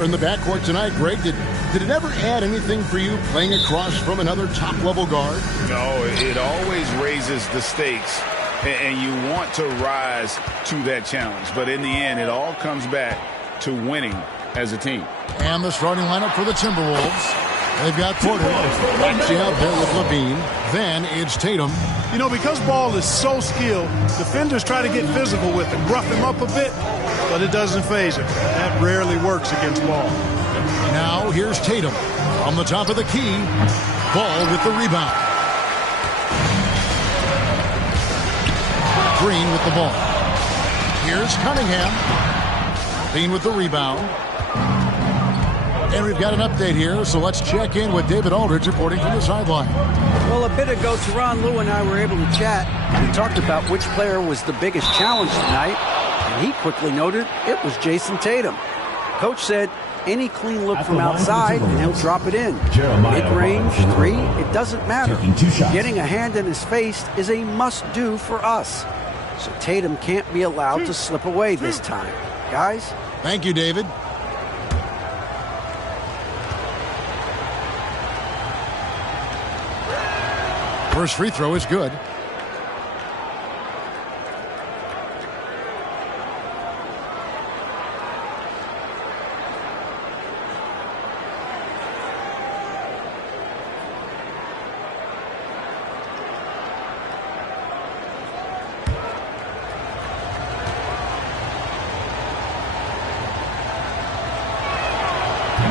In the backcourt tonight, Greg, did it ever add anything for you playing across from another top-level guard? No, it always raises the stakes, and you want to rise to that challenge. But in the end, it all comes back to winning as a team. And the starting lineup for the Timberwolves. They've got Porter, Maxey out there with Levine. Then it's Tatum. You know, because Ball is so skilled, defenders try to get physical with him, rough him up a bit, but it doesn't faze him. That rarely works against Ball. Now here's Tatum on the top of the key. Ball with the rebound. Green with the ball. Here's Cunningham. Levine with the rebound. And we've got an update here, so let's check in with David Aldridge reporting from the sideline. Well, a bit ago, Teron Lue and I were able to chat. We talked about which player was the biggest challenge tonight, and he quickly noted it was Jason Tatum. Coach said any clean look from outside, and he'll drop it in. Mid-range, three, it doesn't matter. Getting a hand in his face is a must-do for us. So Tatum can't be allowed to slip away this time. Guys? Thank you, David. First free throw is good.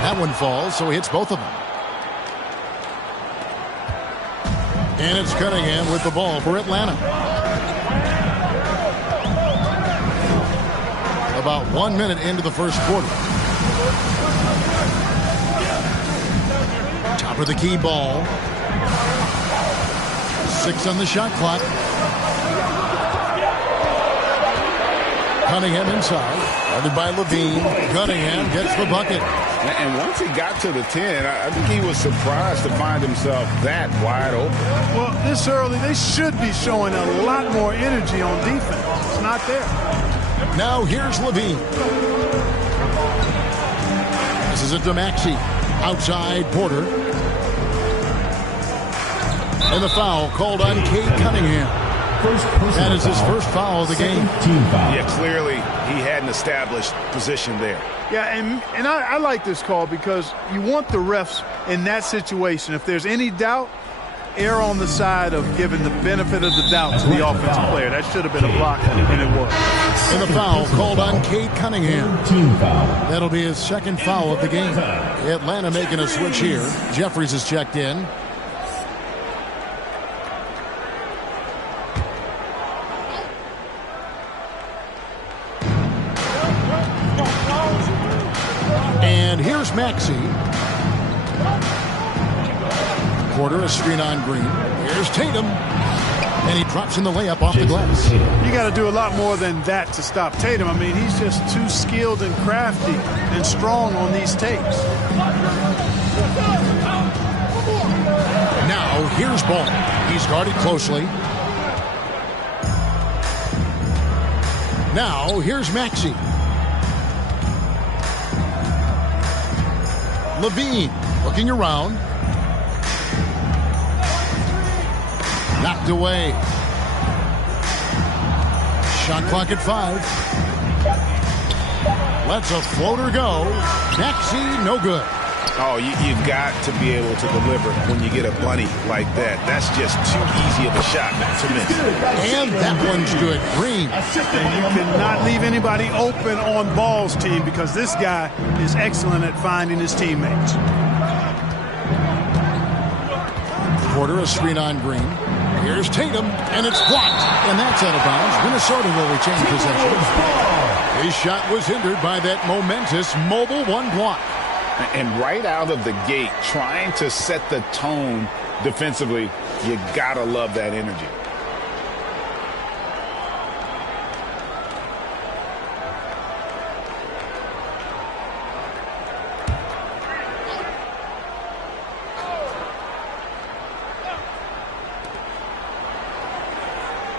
That one falls, so he hits both of them. And it's Cunningham with the ball for Atlanta. About 1 minute into the first quarter. Top of the key ball. 6 on the shot clock. Cunningham inside. Guarded by Levine. Cunningham gets the bucket. And once he got to the 10, I think he was surprised to find himself that wide open. Well, this early, they should be showing a lot more energy on defense. It's not there. Now here's Levine. This is it to Maxey. Outside Porter. And the foul called on Cade Cunningham. That is his first foul of the game. Yeah, clearly he hadn't established position there. Yeah, and I like this call because you want the refs in that situation. If there's any doubt, err on the side of giving the benefit of the doubt to the offensive player. That should have been a block, and it was. And the foul called on Cade Cunningham. That'll be his second foul of the game. Atlanta making a switch here. Jeffries is checked in. And here's Maxey. Porter, a screen on Green. Here's Tatum. And he drops in the layup off the glass. You got to do a lot more than that to stop Tatum. I mean, he's just too skilled and crafty and strong on these takes. Now, here's Ball. He's guarded closely. Now, here's Maxey. Levine looking around. Knocked away. Shot clock at 5. Lets a floater go. Maxey, no good. Oh, you've got to be able to deliver when you get a bunny like that. That's just too easy of a shot to miss. And that one's good. Green. And you cannot leave anybody open on Ball's team because this guy is excellent at finding his teammates. Porter, a screen on Green. Here's Tatum, and it's blocked. And that's out of bounds. Minnesota will retain possession. His shot was hindered by that momentous mobile one block. And right out of the gate, trying to set the tone defensively, you gotta love that energy.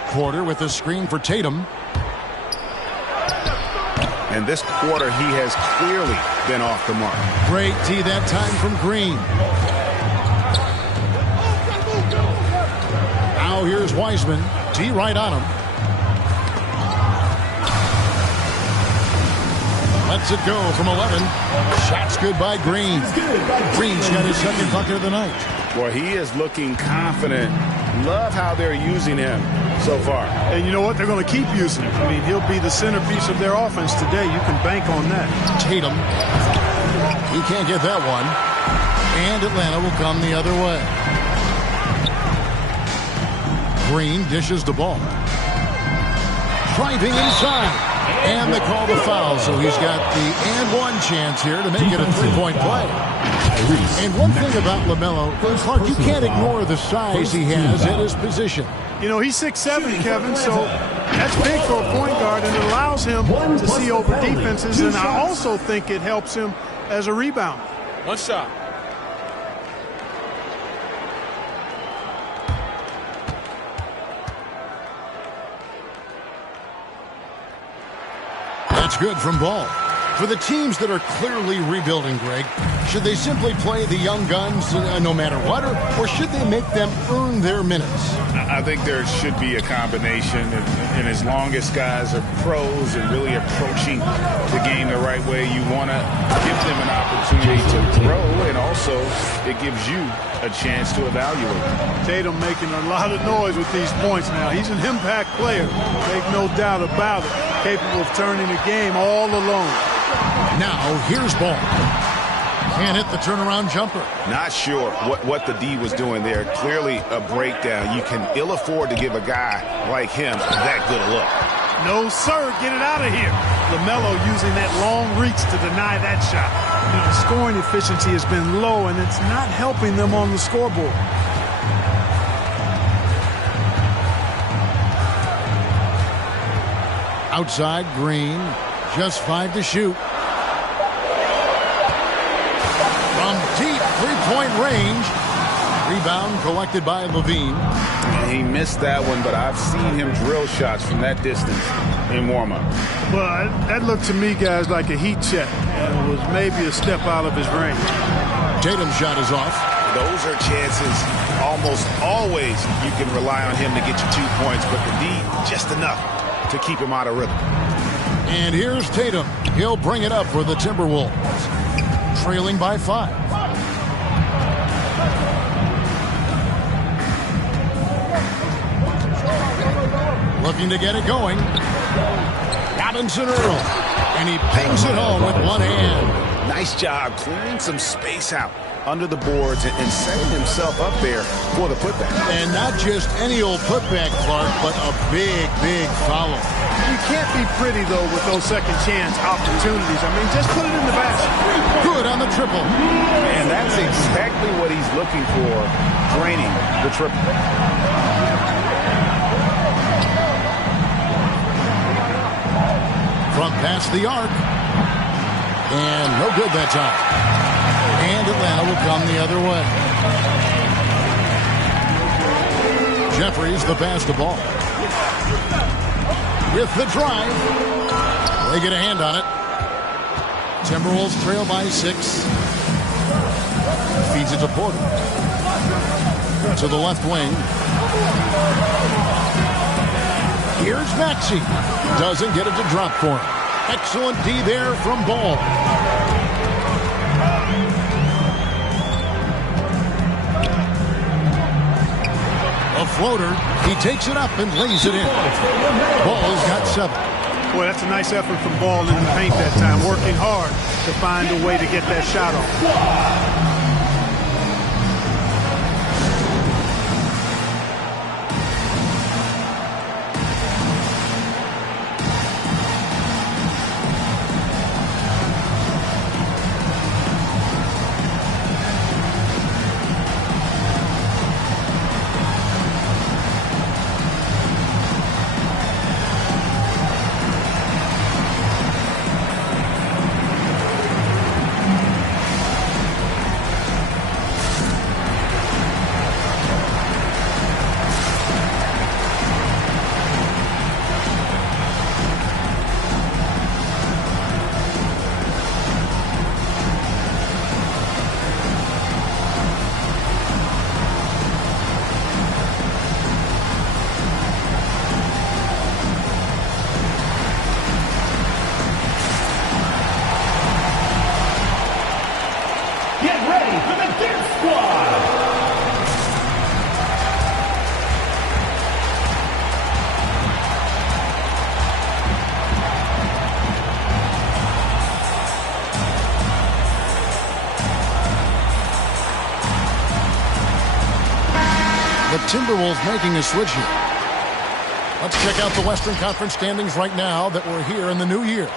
Porter with a screen for Tatum. And this quarter, he has clearly been off the mark. Great D that time from Green. Now here's Wiseman. D right on him. Lets it go from 11. Shot's good by Green. Green's got his second bucket of the night. Well, he is looking confident. Love how they're using him so far. And you know what? They're going to keep using him. I mean, he'll be the centerpiece of their offense today. You can bank on that. Tatum. He can't get that one. And Atlanta will come the other way. Green dishes the ball. Driving inside. And they call the foul, so he's got the and one chance here to make it a three-point play. And one thing about LaMelo, Clark, you can't ignore the size he has at his position. You know, he's 6'7", Kevin, so that's big for a point guard, and it allows him to see over defenses, and I also think it helps him as a rebounder. One shot. That's good from Ball. For the teams that are clearly rebuilding, Greg, should they simply play the young guns no matter what, or should they make them earn their minutes? I think there should be a combination, and as long as guys are pros and really approaching the game the right way, you want to give them an opportunity to grow, and also it gives you a chance to evaluate. Tatum making a lot of noise with these points now. He's an impact player, make no doubt about it, capable of turning the game all alone. Now here's Ball. Can't hit the turnaround jumper. Not sure what the D was doing there. Clearly a breakdown. You can ill afford to give a guy like him that good a look. No, sir. Get it out of here. LaMelo using that long reach to deny that shot. You know, the scoring efficiency has been low, and it's not helping them on the scoreboard. Outside, Green. Just 5 to shoot. From deep three-point range. Rebound collected by Levine. He missed that one, but I've seen him drill shots from that distance in warm-up. Well, that looked to me, guys, like a heat check. And it was maybe a step out of his range. Tatum's shot is off. Those are chances almost always you can rely on him to get you 2 points, but the D just enough to keep him out of rhythm. And here's Tatum. He'll bring it up for the Timberwolves. Trailing by 5. Looking to get it going. Robinson Earl. And he pings it home with one hand. Nice job clearing some space out under the boards and setting himself up there for the putback. And not just any old putback, Clark, but a big, big follow. You can't be pretty, though, with those second chance opportunities. I mean, just put it in the basket. Good on the triple. And that's exactly what he's looking for, draining the triple. From past the arc. And no good that time. And Atlanta will come the other way. Jeffries the pass the ball. With the drive. They get a hand on it. Timberwolves trail by 6. Feeds it to Porter. To the left wing. Here's Maxey. Doesn't get it to drop for him. Excellent D there from Ball. A floater. He takes it up and lays it in. Ball's got 7. Boy, that's a nice effort from Ball in the paint that time. Working hard to find a way to get that shot off. Timberwolves making a switch here. Let's check out the Western Conference standings right now that we're here in the new year.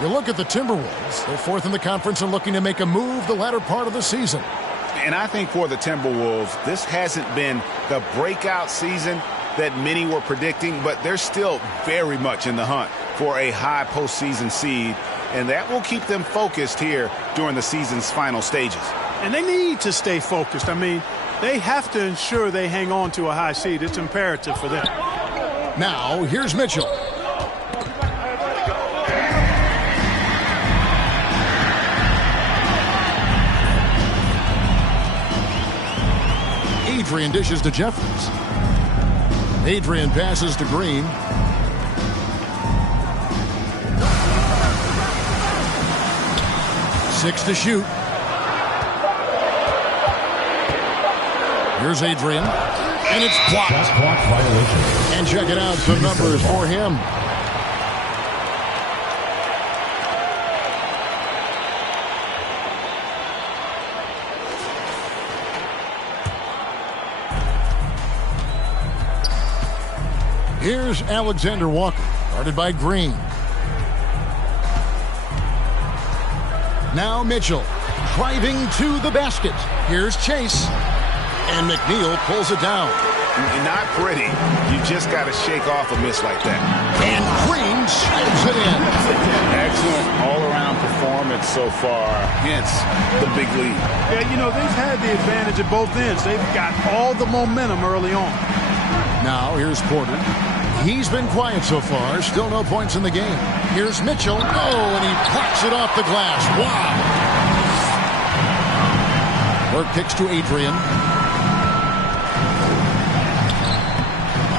You look at the Timberwolves. They're fourth in the conference and looking to make a move the latter part of the season. And I think for the Timberwolves, this hasn't been the breakout season that many were predicting, but they're still very much in the hunt for a high postseason seed, and that will keep them focused here during the season's final stages. And they need to stay focused. I mean, they have to ensure they hang on to a high seed. It's imperative for them. Now, here's Mitchell. Adrian dishes to Jeffries. Adrian passes to Green. Six to shoot. Here's Adrian. And it's blocked. Shot clock violation. And check it out, some numbers for him. Here's Alexander Walker, guarded by Green. Now Mitchell, driving to the basket. Here's Chase. And McNeil pulls it down. Not pretty. You just got to shake off a miss like that. And Green slams it in. Excellent all-around performance so far, hence the big lead. Yeah, you know, they've had the advantage at both ends. They've got all the momentum early on. Now here's Porter. He's been quiet so far. Still no points in the game. Here's Mitchell. Oh, and he pops it off the glass. Wow. Work kicks to Adrian.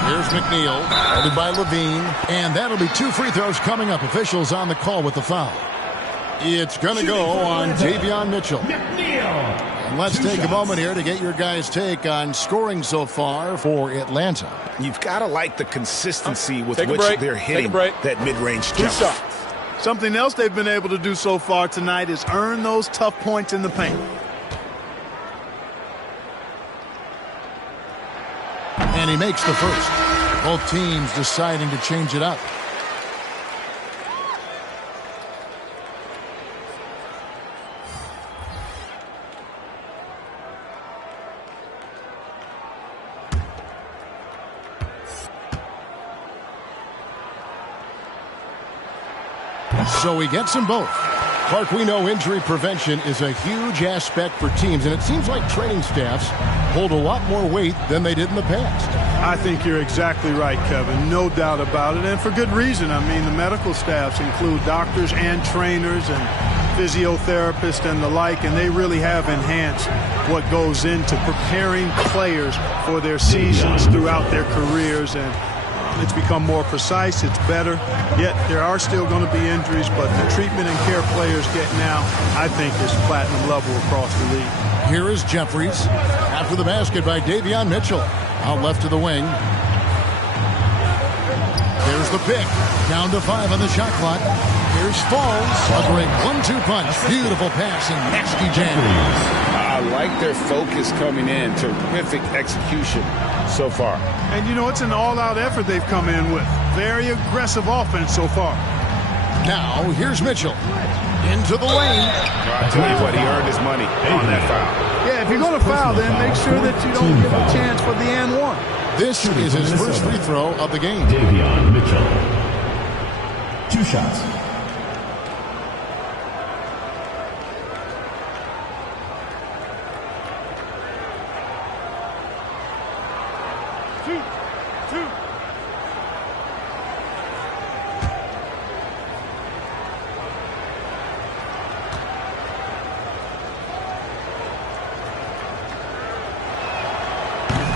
Here's McNeil, guarded by Levine. And that'll be 2 free throws coming up. Officials on the call with the foul. It's going to go on Davion Mitchell. And let's take a moment here to get your guys' take on scoring so far for Atlanta. You've got to like the consistency with which they're hitting that mid-range jump. Something else they've been able to do so far tonight is earn those tough points in the paint. And he makes the first. Both teams deciding to change it up. So he gets them both. Clark, we know injury prevention is a huge aspect for teams, and it seems like training staffs hold a lot more weight than they did in the past. I think you're exactly right, Kevin. No doubt about it, and for good reason. I mean, the medical staffs include doctors and trainers and physiotherapists and the like, and they really have enhanced what goes into preparing players for their seasons throughout their careers, and it's become more precise, it's better, yet there are still going to be injuries, but the treatment and care players get now, I think, is platinum level across the league. Here is Jeffries, after the basket by Davion Mitchell, out left to the wing. There's the pick, down to 5 on the shot clock. Here's Falls, a great 1-2 punch, beautiful pass and nasty jam. I like their focus coming in, terrific execution so far. And you know, it's an all-out effort they've come in with. Very aggressive offense so far. Now, here's Mitchell. Into the lane. I tell you what, he earned his money on that foul. Yeah, if you're going to foul, then make sure that you don't give a chance for the and one. This is his first free throw of the game. Davion Mitchell. 2 shots.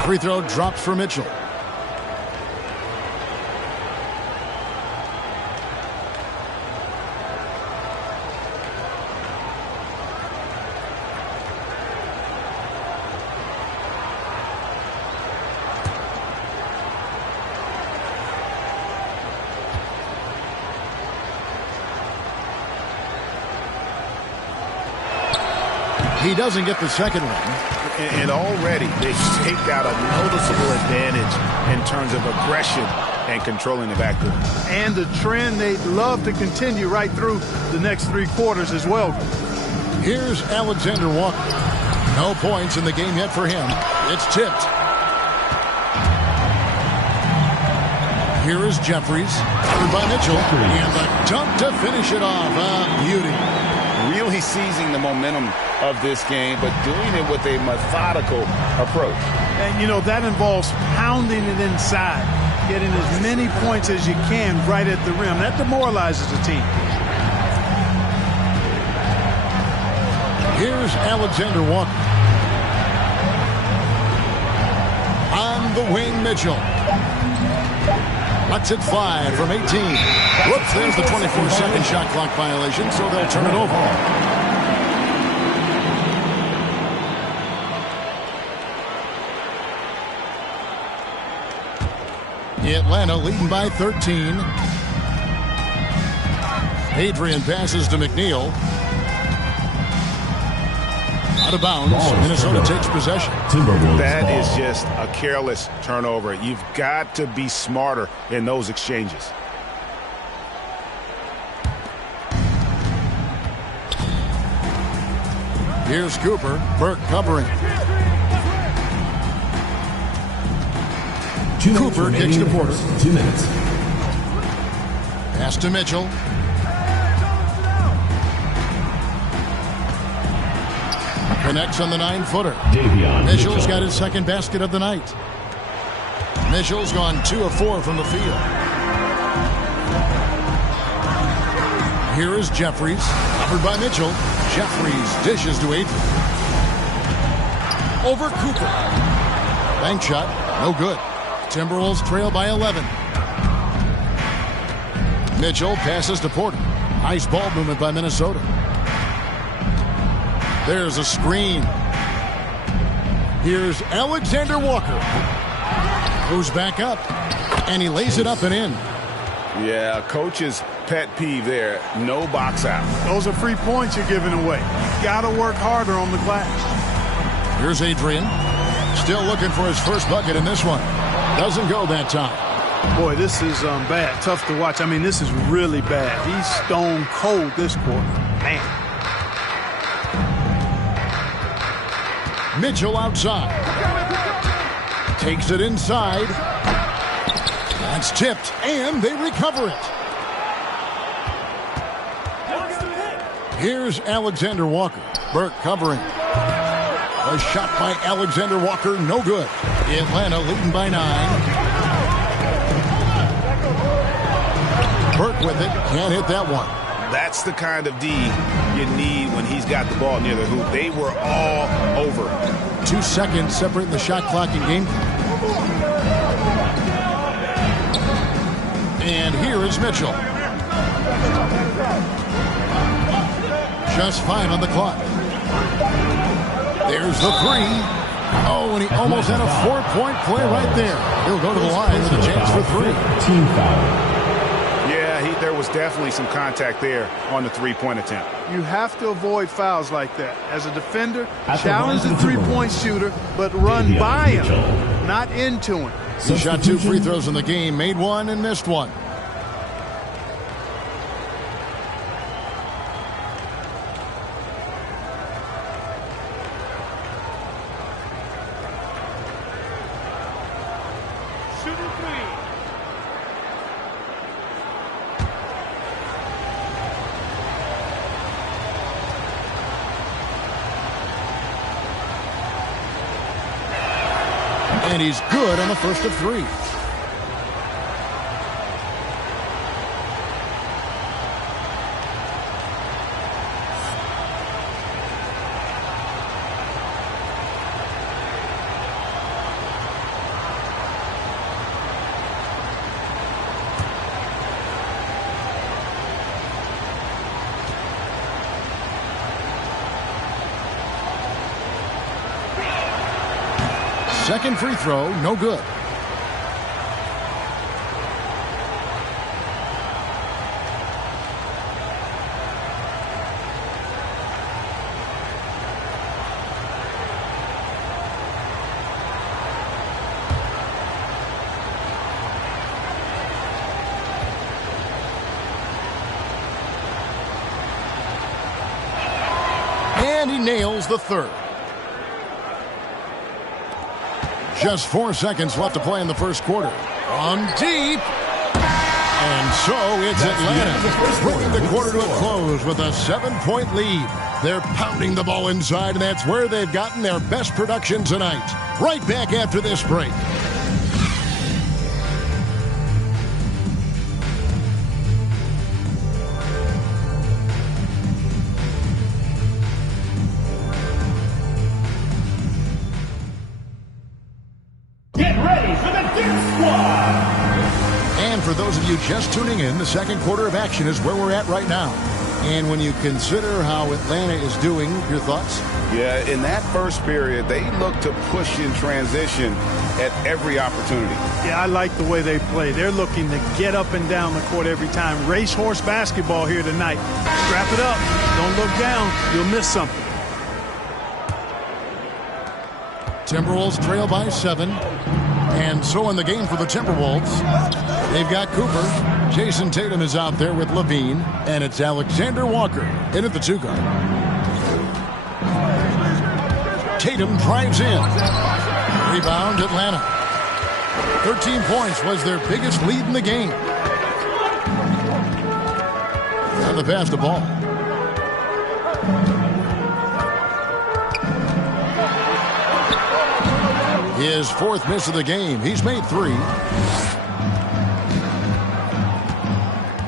Free throw drops for Mitchell. He doesn't get the second one. And already they've staked out a noticeable advantage in terms of aggression and controlling the backcourt. And the trend they'd love to continue right through the next 3 quarters as well. Here's Alexander Walker. No points in the game yet for him. It's tipped. Here is Jeffries. Covered by Mitchell. And the dunk to finish it off. A beauty. Really seizing the momentum of this game, but doing it with a methodical approach. And, you know, that involves pounding it inside, getting as many points as you can right at the rim. That demoralizes the team. Here's Alexander Walker. On the wing, Mitchell. Let's hit 5 from 18. Whoops, there's the 24-second shot clock violation, so they'll turn it over. Atlanta leading by 13. Adrian passes to McNeil. Out of bounds. Minnesota takes possession. That is just a careless turnover. You've got to be smarter in those exchanges. Here's Cooper. Burke covering. Cooper kicks to Porter. 2 minutes. Pass to Mitchell. Connects on the 9-footer. Mitchell's got his second basket of the night. Mitchell's gone 2 of 4 from the field. Here is Jeffries. Covered by Mitchell. Jeffries dishes to Adrian. Over Cooper. Bank shot. No good. Timberwolves trail by 11. Mitchell passes to Porter. Nice ball movement by Minnesota. There's a screen. Here's Alexander Walker. Goes back up. And he lays it up and in. Yeah, coach's pet peeve there. No box out. Those are free points you're giving away. You got to work harder on the glass. Here's Adrian. Still looking for his first bucket in this one. Doesn't go that time. Boy, this is bad. Tough to watch. I mean, this is really bad. He's stone cold this quarter. Man. Mitchell outside. Takes it inside. That's tipped, and they recover it. Here's Alexander Walker. Burke covering. A shot by Alexander Walker, no good. Atlanta leading by 9. Burke with it, can't hit that one. That's the kind of D you need when he's got the ball near the hoop. They were all over. 2 seconds separating the shot clock and game clock. And here is Mitchell. Just 5 on the clock. There's the 3. Oh, and he almost had a 4-point play right there. He'll go to the line with a chance for 3. Team foul. Yeah, there was definitely some contact there on the 3-point attempt. You have to avoid fouls like that. As a defender, challenge the 3-point shooter, but run by him, not into him. He shot 2 free throws in the game, made 1 and missed 1. And he's good on the first of 3. Second free throw, no good. And he nails the third. Just 4 seconds left to play in the first quarter. On deep. And so it's Atlanta bringing the quarter to a close with a 7-point lead. They're pounding the ball inside, and that's where they've gotten their best production tonight. Right back after this break. Get ready for the Dip Squad! And for those of you just tuning in, the second quarter of action is where we're at right now. And when you consider how Atlanta is doing, your thoughts? Yeah, in that first period, they look to push in transition at every opportunity. Yeah, I like the way they play. They're looking to get up and down the court every time. Racehorse basketball here tonight. Strap it up. Don't look down. You'll miss something. Timberwolves trail by 7. And so in the game for the Timberwolves, they've got Cooper. Jason Tatum is out there with Levine. And it's Alexander Walker in at the 2-guard. Tatum drives in. Rebound, Atlanta. 13 points was their biggest lead in the game. Now they pass the ball. His 4th miss of the game. He's made 3.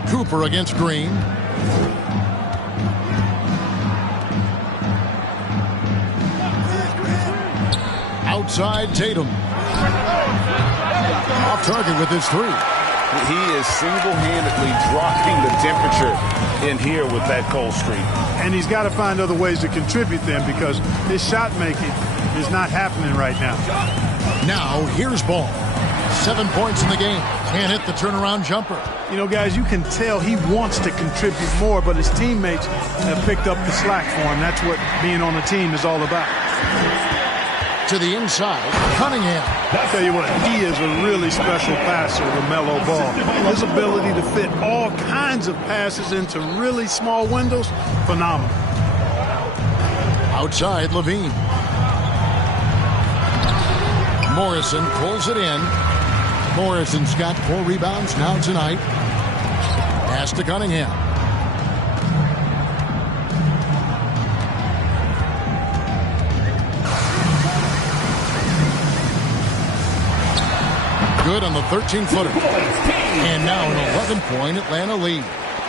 Cooper against Green. Outside Tatum. Off target with his 3. He is single-handedly dropping the temperature in here with that cold streak. And he's got to find other ways to contribute then, because his shot making is not happening right now. Now here's Ball. 7 points in the game. Can't hit the turnaround jumper. You know, guys, you can tell he wants to contribute more, but his teammates have picked up the slack for him. That's what being on a team is all about. To the inside, Cunningham. I'll tell you what, he is a really special passer, LaMelo Ball. His ability to fit all kinds of passes into really small windows, phenomenal. Outside, Levine. Morrison pulls it in. Morrison's got 4 rebounds now tonight. Pass to Cunningham. Good on the 13-footer. And now an 11-point Atlanta lead.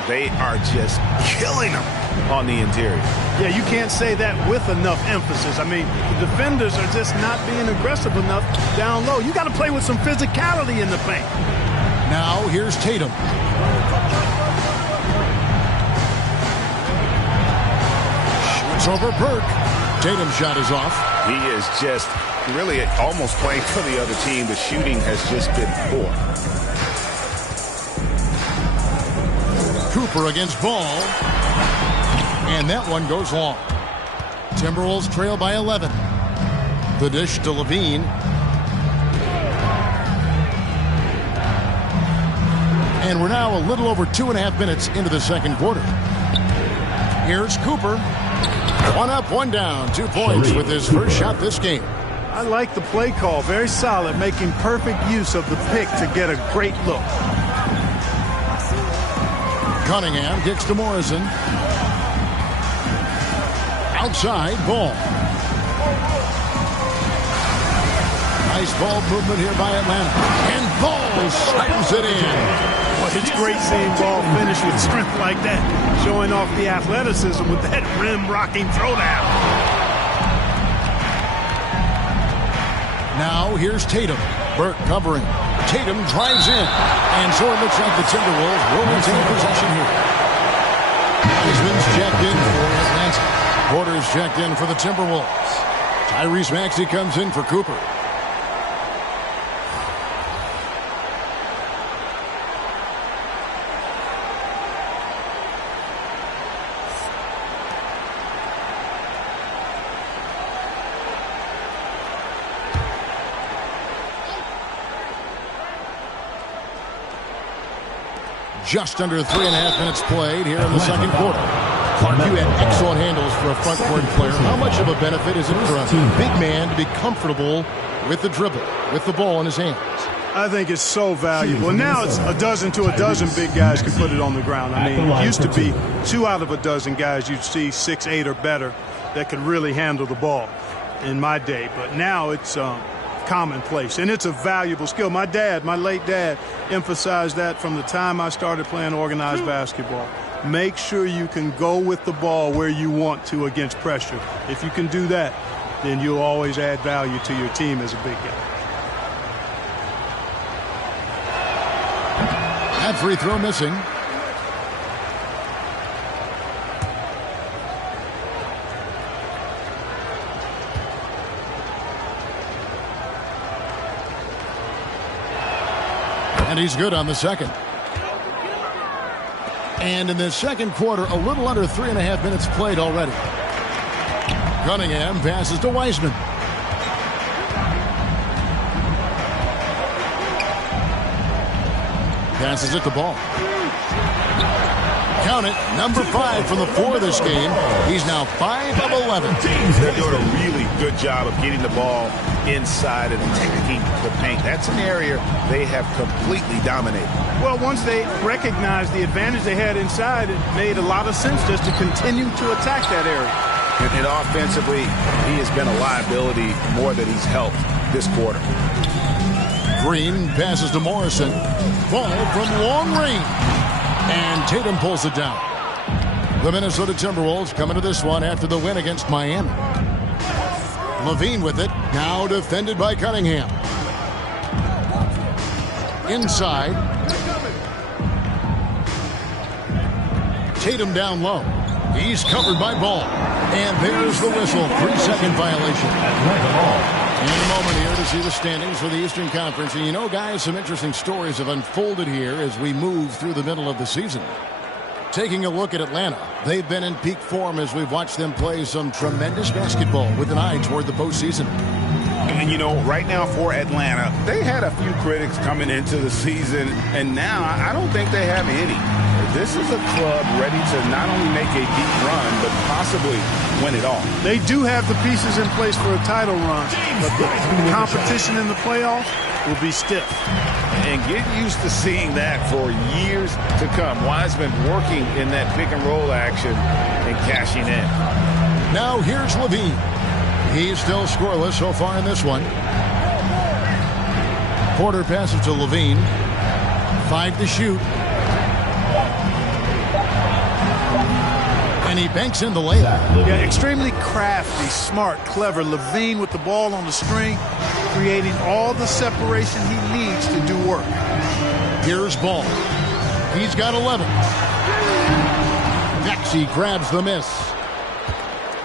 They are just killing them on the interior. Yeah, you can't say that with enough emphasis. I mean, the defenders are just not being aggressive enough down low. You got to play with some physicality in the paint. Now here's Tatum. Shoots over Burke. Tatum's shot is off. He is just really almost playing for the other team. The shooting has just been poor. Cooper against Ball. And that one goes long. Timberwolves trail by 11. The dish to Levine. And we're now a little over 2.5 minutes into the second quarter. Here's Cooper. 1 up, 1 down. 2 points with his first shot this game. I like the play call. Very solid, making perfect use of the pick to get a great look. Cunningham kicks to Morrison. Outside, Ball. Nice ball movement here by Atlanta. And Ball slams it in. Well, it's great seeing Ball finish with strength like that, showing off the athleticism with that rim-rocking throwdown. Now here's Tatum. Burke covering. Tatum drives in. And so it looks like the Timberwolves will retain possession here. Wiseman's checked in for Atlanta. Porter's checked in for the Timberwolves. Tyrese Maxey comes in for Cooper. Just under 3.5 minutes played here in the second quarter. Clark, you had excellent handles for a front court player. How much of a benefit is it for a big man to be comfortable with the dribble, with the ball in his hands? I think it's so valuable. And now it's a dozen to a dozen big guys can put it on the ground. I mean, it used to be 2 out of a dozen guys you'd see 6'8" or better that could really handle the ball in my day. But now it's commonplace, and it's a valuable skill. My late dad, emphasized that from the time I started playing organized basketball. Make sure you can go with the ball where you want to against pressure. If you can do that, then you'll always add value to your team as a big guy. That free throw missing. And he's good on the second. And in the second quarter, a little under 3.5 minutes played already. Cunningham passes to Wiseman. Passes it to Ball. Count it, number 5 from the floor this game. He's now 5 of 11. They're doing a really good job of getting the ball inside and attacking the paint. That's an area they have completely dominated. Well, once they recognized the advantage they had inside, it made a lot of sense just to continue to attack that area. And offensively, he has been a liability more than he's helped this quarter. Green passes to Morrison. Ball from long range. And Tatum pulls it down. The Minnesota Timberwolves coming to this one after the win against Miami. Levine with it. Now defended by Cunningham. Inside. Tatum down low. He's covered by Ball. And there's the whistle. 3-second violation. In a moment here to see the standings for the Eastern Conference. And you know, guys, some interesting stories have unfolded here as we move through the middle of the season. Taking a look at Atlanta, they've been in peak form as we've watched them play some tremendous basketball with an eye toward the postseason. And, you know, right now for Atlanta, they had a few critics coming into the season, and now I don't think they have any. This is a club ready to not only make a deep run, but possibly win it all. They do have the pieces in place for a title run, but the competition in the playoffs will be stiff. And get used to seeing that for years to come. Wiseman working in that pick-and-roll action and cashing in. Now here's Levine. He's still scoreless so far in this one. Porter passes to Levine. 5 to shoot. And he banks in the layup. Yeah, extremely crafty, smart, clever. Levine with the ball on the string, creating all the separation he needs to do work. Here's Ball. He's got 11. Maxey grabs the miss.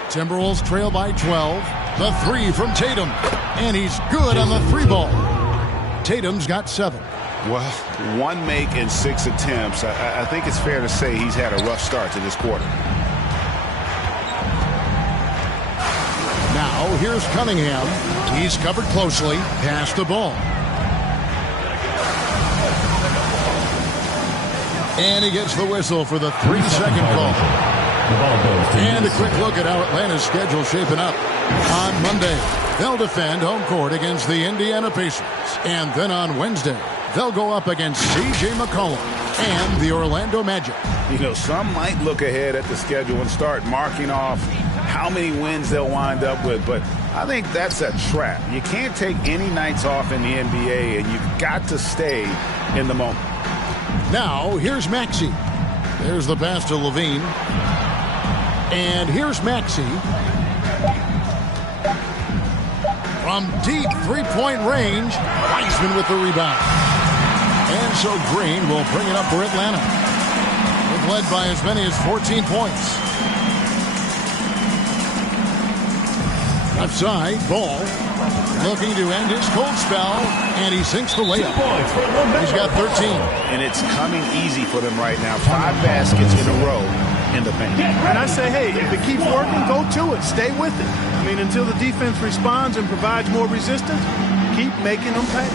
Timberwolves trail by 12. The 3 from Tatum. And he's good on the 3 ball. Tatum's got 7. Well, 1 make in 6 attempts. I think it's fair to say he's had a rough start to this quarter. Now here's Cunningham. He's covered closely. Pass the ball. And he gets the whistle for the 3-second call. And a quick look at how Atlanta's schedule shaping up. On Monday, they'll defend home court against the Indiana Pacers. And then on Wednesday, they'll go up against C.J. McCollum and the Orlando Magic. You know, some might look ahead at the schedule and start marking off how many wins they'll wind up with, but I think that's a trap. You can't take any nights off in the NBA, and you've got to stay in the moment. Now, here's Maxey. There's the pass to Levine. And here's Maxey. From deep three-point range, Wiseman with the rebound. And so Green will bring it up for Atlanta. They've led by as many as 14 points. Left side, Ball looking to end his cold spell, and he sinks the layup. He's got 13. And it's coming easy for them right now. 5 baskets in a row in the paint. And I say, hey, if it keeps working, go to it. Stay with it. I mean, until the defense responds and provides more resistance, keep making them pay.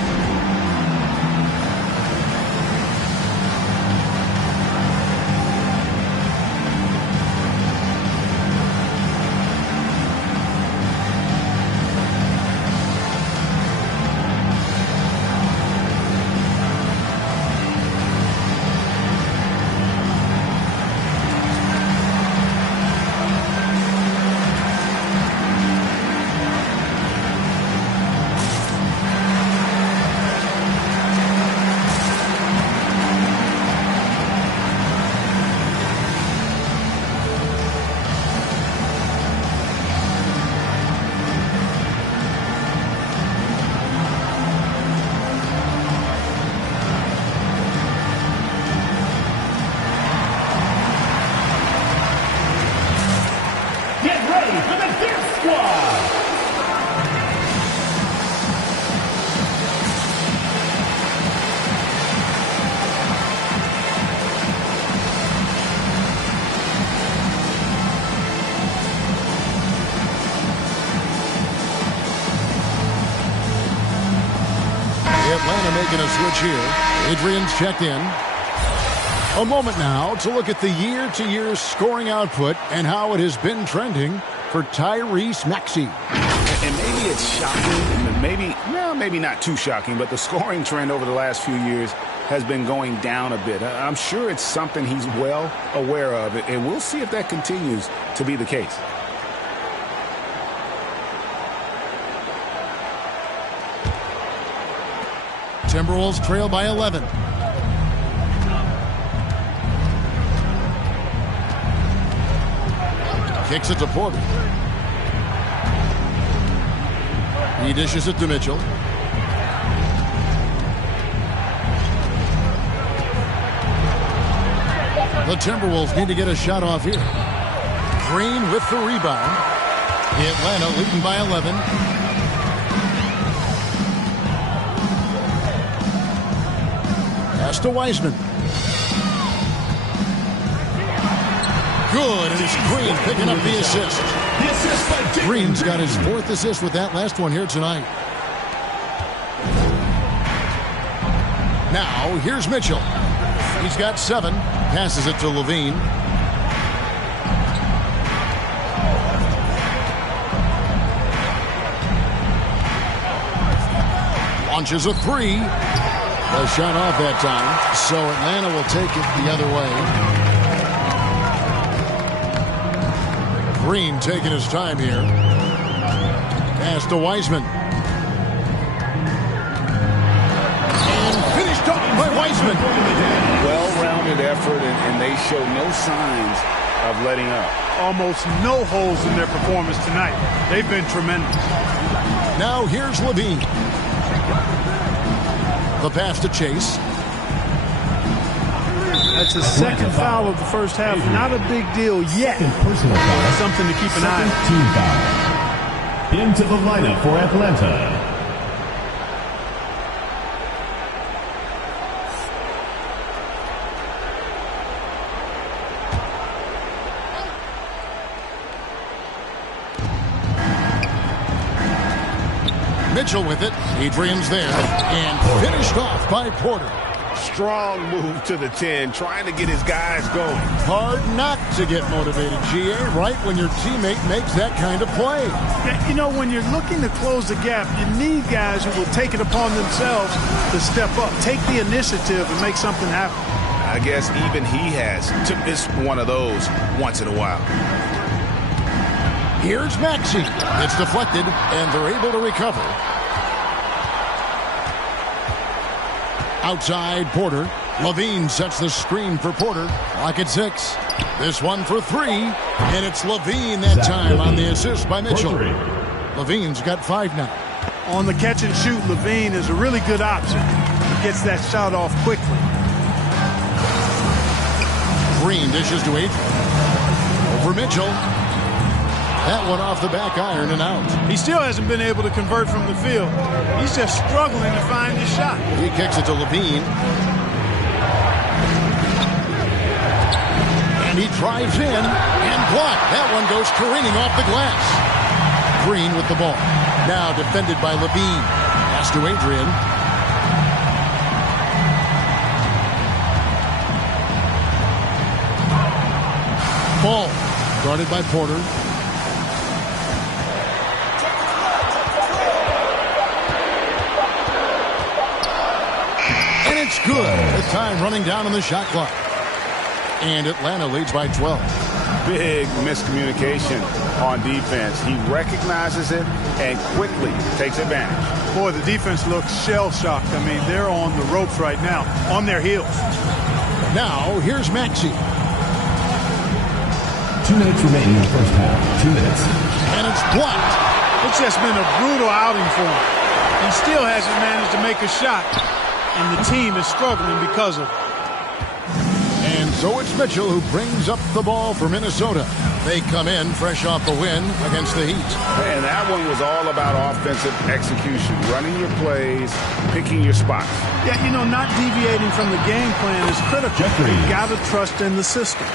making a switch here. Adrian's checked in. A moment now to look at the year-to-year scoring output and how it has been trending for Tyrese Maxey. And maybe it's shocking, maybe not too shocking, but the scoring trend over the last few years has been going down a bit. I'm sure it's something he's well aware of, and we'll see if that continues to be the case. Timberwolves trail by 11. Kicks it to Porter. He dishes it to Mitchell. The Timberwolves need to get a shot off here. Green with the rebound. Atlanta leading by 11. Pass to Wiseman. Good, and it's Green picking up the assist. Green's got his 4th assist with that last one here tonight. Now, here's Mitchell. He's got 7. Passes it to Levine. Launches a 3. The shot off that time, so Atlanta will take it the other way. Green taking his time here. Pass to Wiseman. And finished up by Wiseman. Well-rounded effort, and they show no signs of letting up. Almost no holes in their performance tonight. They've been tremendous. Now here's Levine. The pass to Chase. That's a second foul of the first half. Not a big deal yet. Something to keep an eye on. Team foul. Into the lineup for Atlanta. Mitchell with it. Adrian's there. And finished off by Porter. Strong move to the 10, trying to get his guys going. Hard not to get motivated, GA, right when your teammate makes that kind of play. Yeah, you know, when you're looking to close the gap, you need guys who will take it upon themselves to step up, take the initiative, and make something happen. I guess even he has to miss one of those once in a while. Here's Maxey. It's deflected, and they're able to recover. Outside Porter. Levine sets the screen for Porter. Lock at 6. This one for 3. And it's Levine that time on the assist by Mitchell. Levine's got 5 now. On the catch and shoot, Levine is a really good option. He gets that shot off quickly. Green dishes to Adrian. Over Mitchell. That one off the back iron and out. He still hasn't been able to convert from the field. He's just struggling to find his shot. He kicks it to Levine. And he drives in and blocked. That one goes careening off the glass. Green with the ball. Now defended by Levine. Pass to Adrian. Ball guarded by Porter. It's good. The time running down on the shot clock. And Atlanta leads by 12. Big miscommunication on defense. He recognizes it and quickly takes advantage. Boy, the defense looks shell-shocked. I mean, they're on the ropes right now, on their heels. Now, here's Maxey. 2 minutes remaining in the first half. 2 minutes. And it's blocked. It's just been a brutal outing for him. He still hasn't managed to make a shot. And the team is struggling because of it. And so it's Mitchell who brings up the ball for Minnesota. They come in fresh off the win against the Heat. And that one was all about offensive execution, running your plays, picking your spots. Yeah, you know, not deviating from the game plan is critical. You got to trust in the system.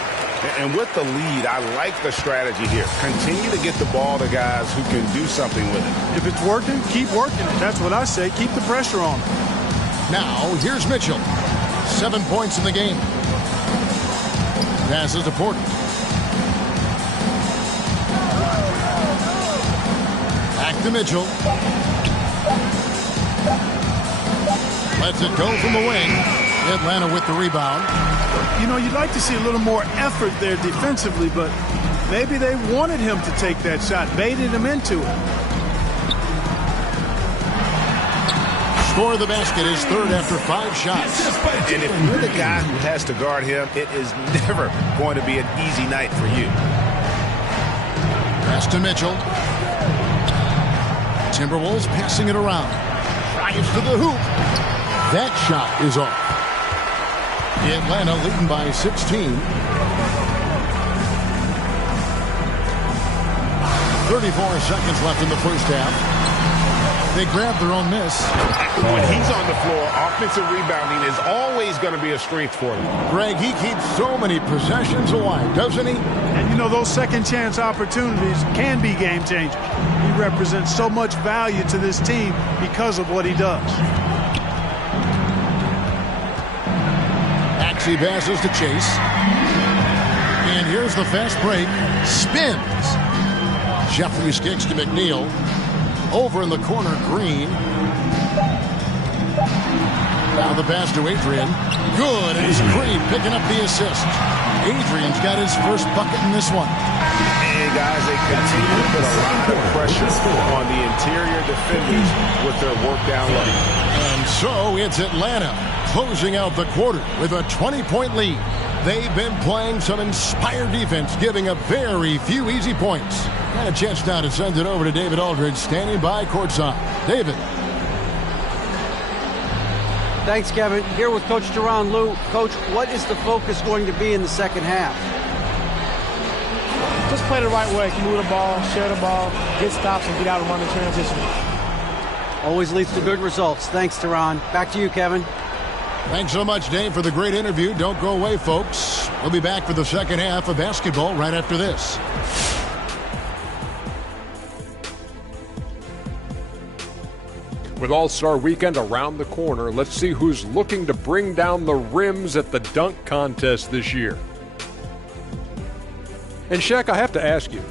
And with the lead, I like the strategy here. Continue to get the ball to guys who can do something with it. If it's working, keep working it. That's what I say. Keep the pressure on them. Now, here's Mitchell. 7 points in the game. Passes to Porter. Back to Mitchell. Lets it go from the wing. Atlanta with the rebound. You know, you'd like to see a little more effort there defensively, but maybe they wanted him to take that shot, baited him into it. Score of the basket is third after 5 shots. And if you're the guy who has to guard him, it is never going to be an easy night for you. Pass to Mitchell. Timberwolves passing it around. Drives to the hoop. That shot is off. Atlanta leading by 16. 34 seconds left in the first half. They grabbed their own miss. When he's on the floor, offensive rebounding is always going to be a strength for him. Greg, he keeps so many possessions alive, doesn't he? And you know, those second chance opportunities can be game changers. He represents so much value to this team because of what he does. Axie passes to Chase. And here's the fast break. Spins. Jeffries kicks to McNeil. Over in the corner, Green. Now the pass to Adrian. Good, and it's Green picking up the assist. Adrian's got his first bucket in this one. And guys, they continue to put a lot of pressure on the interior defenders with their work down low. And so it's Atlanta closing out the quarter with a 20-point lead. They've been playing some inspired defense, giving up very few easy points. Got a chance now to send it over to David Aldridge, standing by courtside. David. Thanks, Kevin. Here with Coach Tyronn Lue. Coach, what is the focus going to be in the second half? Just play the right way. Move the ball, share the ball, get stops, and get out and run the transition. Always leads to good results. Thanks, Tyronn. Back to you, Kevin. Thanks so much, Dave, for the great interview. Don't go away, folks. We'll be back for the second half of basketball right after this. With All-Star Weekend around the corner, let's see who's looking to bring down the rims at the dunk contest this year. And Shaq, I have to ask you,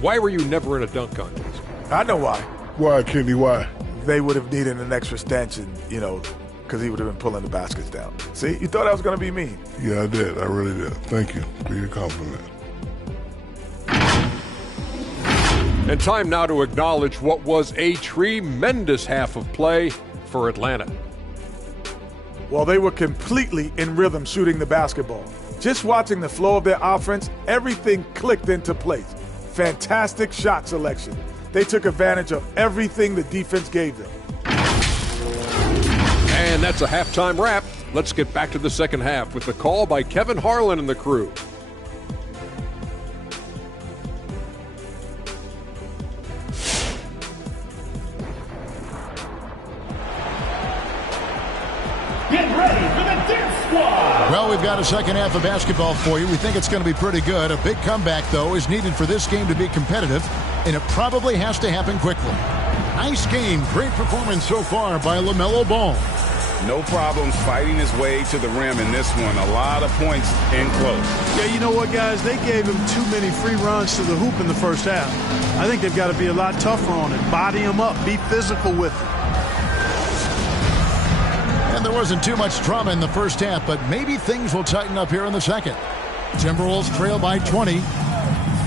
why were you never in a dunk contest? I know why. Why, Kenny, why? They would have needed an extra stanchion, because he would have been pulling the baskets down. See, you thought that was going to be me. Yeah, I did. I really did. Thank you for your compliment. And time now to acknowledge what was a tremendous half of play for Atlanta. Well, they were completely in rhythm shooting the basketball. Just watching the flow of their offense, everything clicked into place. Fantastic shot selection. They took advantage of everything the defense gave them. And that's a halftime wrap. Let's get back to the second half with the call by Kevin Harlan and the crew. Get ready for the Dip Squad! Well, we've got a second half of basketball for you. We think it's going to be pretty good. A big comeback, though, is needed for this game to be competitive, and it probably has to happen quickly. Nice game. Great performance so far by LaMelo Ball. No problems fighting his way to the rim in this one. A lot of points in close. Yeah, you know what, guys? They gave him too many free runs to the hoop in the first half. I think they've got to be a lot tougher on it. Body him up. Be physical with him. And there wasn't too much drama in the first half, but maybe things will tighten up here in the second. Timberwolves trail by 20.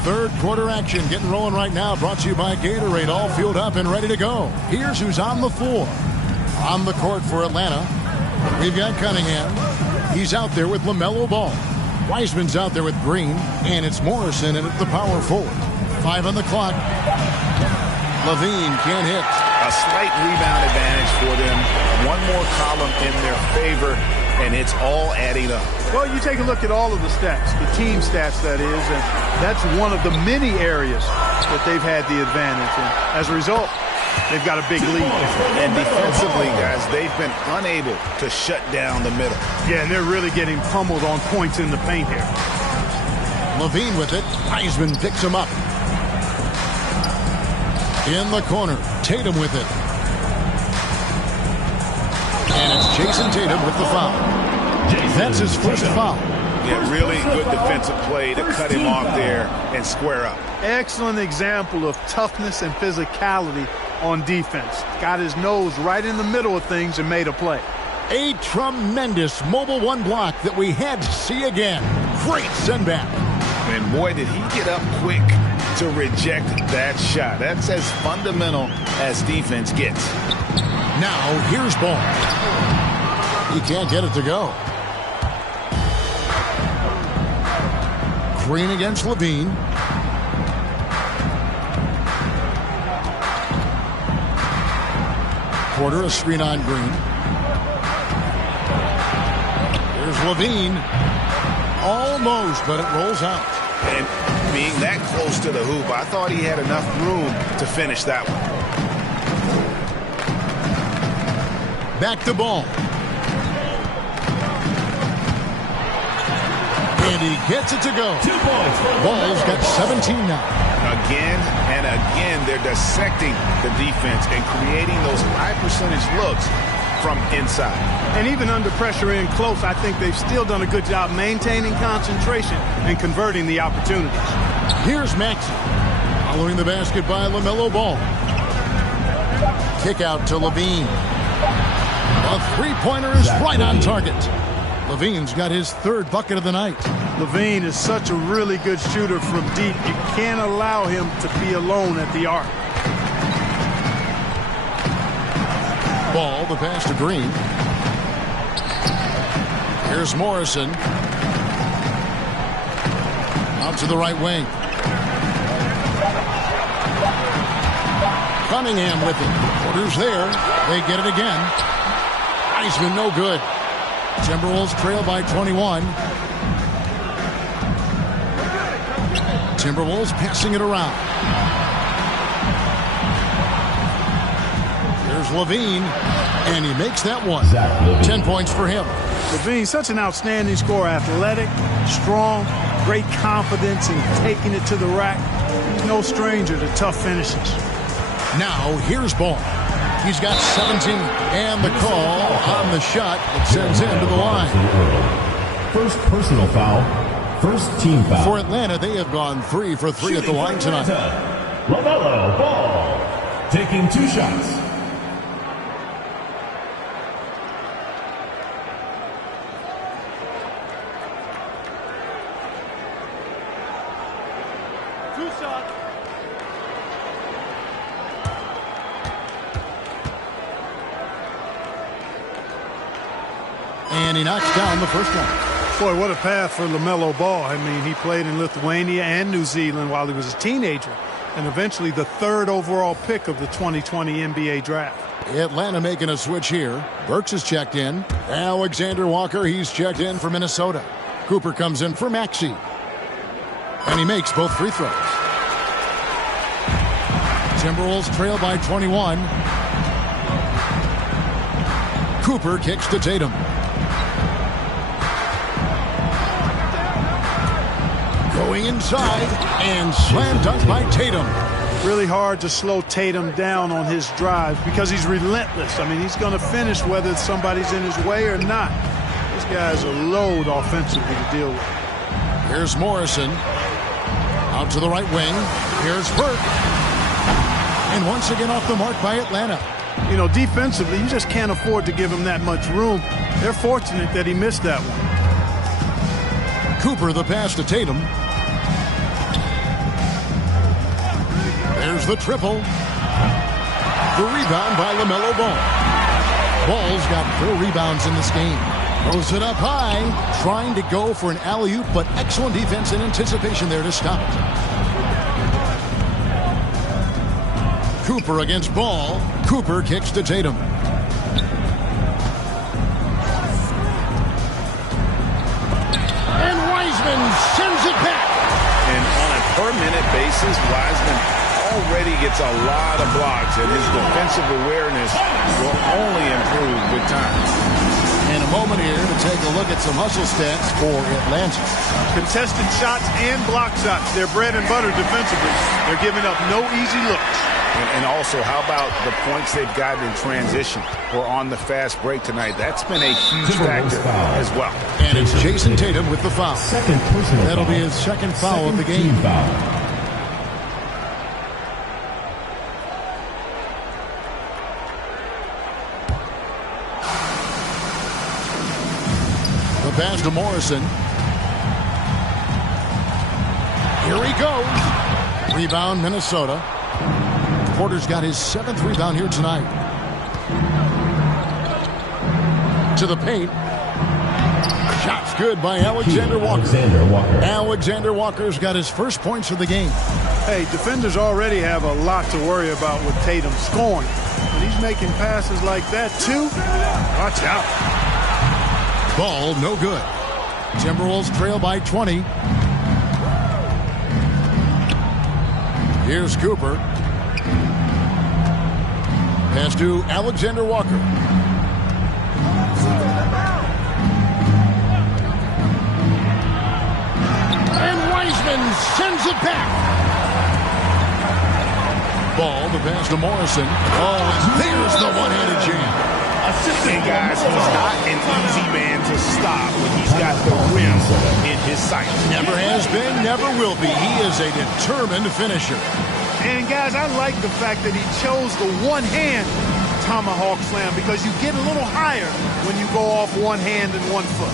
Third quarter action getting rolling right now. Brought to you by Gatorade. All fueled up and ready to go. Here's who's on the floor. On the court for Atlanta, we've got Cunningham. He's out there with LaMelo Ball. Wiseman's out there with Green. And it's Morrison in at the power forward. 5 on the clock. Levine can't hit. A slight rebound advantage for them. One more column in their favor, and it's all adding up. Well, you take a look at all of the stats, the team stats, that is, and that's one of the many areas that they've had the advantage. And as a result, they've got a big lead. And defensively, guys, they've been unable to shut down the middle. Yeah, and they're really getting pummeled on points in the paint here. Levine with it. Wiseman picks him up. In the corner, Tatum with it. And it's Jason Tatum with the foul. That's his first foul. Yeah, really good defensive play to cut him off there and square up. Excellent example of toughness and physicality on defense. Got his nose right in the middle of things and made a play. A tremendous mobile one block that we had to see again. Great send back. And boy, did he get up quick to reject that shot. That's as fundamental as defense gets. Now here's ball. He can't get it to go. Green against Levine. Porter, a screen on Green. Here's Levine. Almost, but it rolls out. And being that close to the hoop, I thought he had enough room to finish that one. Back to Ball. And he gets it to go. 2 points. Ball's got 17 now. Again and again, they're dissecting the defense and creating those high percentage looks from inside. And even under pressure in close, I think they've still done a good job maintaining concentration and converting the opportunities. Here's Maxey. Following the basket by LaMelo Ball. Kick out to Levine. A three-pointer is right on target. Levine's got his third bucket of the night. Levine is such a really good shooter from deep. You can't allow him to be alone at the arc. Ball, the pass to Green. Here's Morrison. Out to the right wing. Cunningham with it. Porter's there. They get it again. Wiseman no good. Timberwolves trail by 21. Timberwolves passing it around. Here's Levine, and he makes that one. 10 points for him. Levine, such an outstanding scorer, athletic, strong, great confidence in taking it to the rack. He's no stranger to tough finishes. Now here's Ball. He's got 17, and the call on the shot that sends him to the line. First personal foul. First team foul. For Atlanta, they have gone 3 for 3 at the line tonight. LaMelo Ball taking 2 shots. And he knocks down the first one. Boy, what a path for LaMelo Ball. I mean, he played in Lithuania and New Zealand while he was a teenager, and eventually the 3rd overall pick of the 2020 NBA draft. Atlanta making a switch here. Burks is checked in. Alexander Walker, he's checked in for Minnesota. Cooper comes in for Maxey. And he makes both free throws. Timberwolves trail by 21. Cooper kicks to Tatum. Going inside and slam dunk by Tatum. Really hard to slow Tatum down on his drive because he's relentless. I mean, he's going to finish whether somebody's in his way or not. This guy's a load offensively to deal with. Here's Morrison. Out to the right wing. Here's Burke. And once again off the mark by Atlanta. You know, defensively, you just can't afford to give him that much room. They're fortunate that he missed that one. Cooper, the pass to Tatum. There's the triple. The rebound by LaMelo Ball. Ball's got 4 rebounds in this game. Throws it up high, trying to go for an alley-oop, but excellent defense and anticipation there to stop it. Cooper against Ball. Cooper kicks to Tatum. And Wiseman sends it back. And on a per-minute basis, Wiseman already gets a lot of blocks, and his defensive awareness will only improve with time. And a moment here to take a look at some hustle stats for Atlanta. Contested shots and block shots. They're bread and butter defensively. They're giving up no easy looks. And also, how about the points they've gotten in transition or on the fast break tonight? That's been a huge factor as well. And it's Jason Tatum with the foul. That'll be his second foul of the game. The pass to Morrison. Here he goes. Rebound, Minnesota. Porter's got his 7th rebound here tonight. To the paint. Shot's good by Alexander Walker. Alexander Walker's got his first points of the game. Hey, defenders already have a lot to worry about with Tatum scoring. But he's making passes like that, too. Watch out. Ball no good. Timberwolves trail by 20. Here's Cooper. Pass to Alexander Walker. And Wiseman sends it back. Ball, the pass to Morrison. Oh, and there's the one-handed jam. And guys, he's not an easy man to stop when he's got the rim in his sight. Never has been, never will be. He is a determined finisher. And guys, I like the fact that he chose the one-hand tomahawk slam because you get a little higher when you go off one hand and one foot.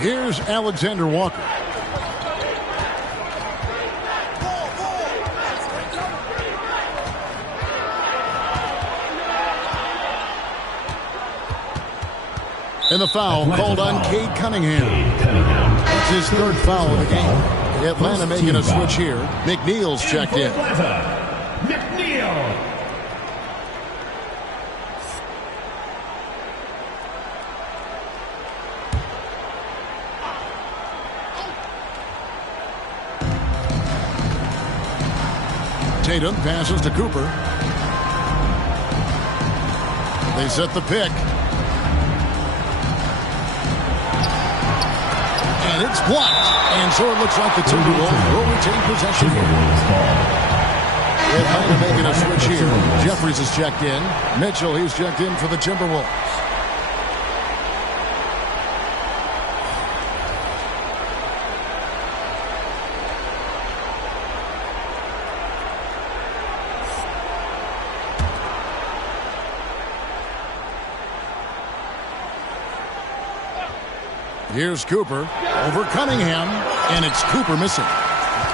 Here's Alexander Walker. And the foul called on Cade Cunningham. That's his 3rd foul of the game. Atlanta making a switch here. McNeil's checked in. Tatum passes to Cooper. They set the pick. And it's blocked. And so it looks like the Timberwolves will retain possession. Atlanta making a switch here. Jeffries is checked in. Mitchell, he's checked in for the Timberwolves. Here's Cooper over Cunningham, and it's Cooper missing.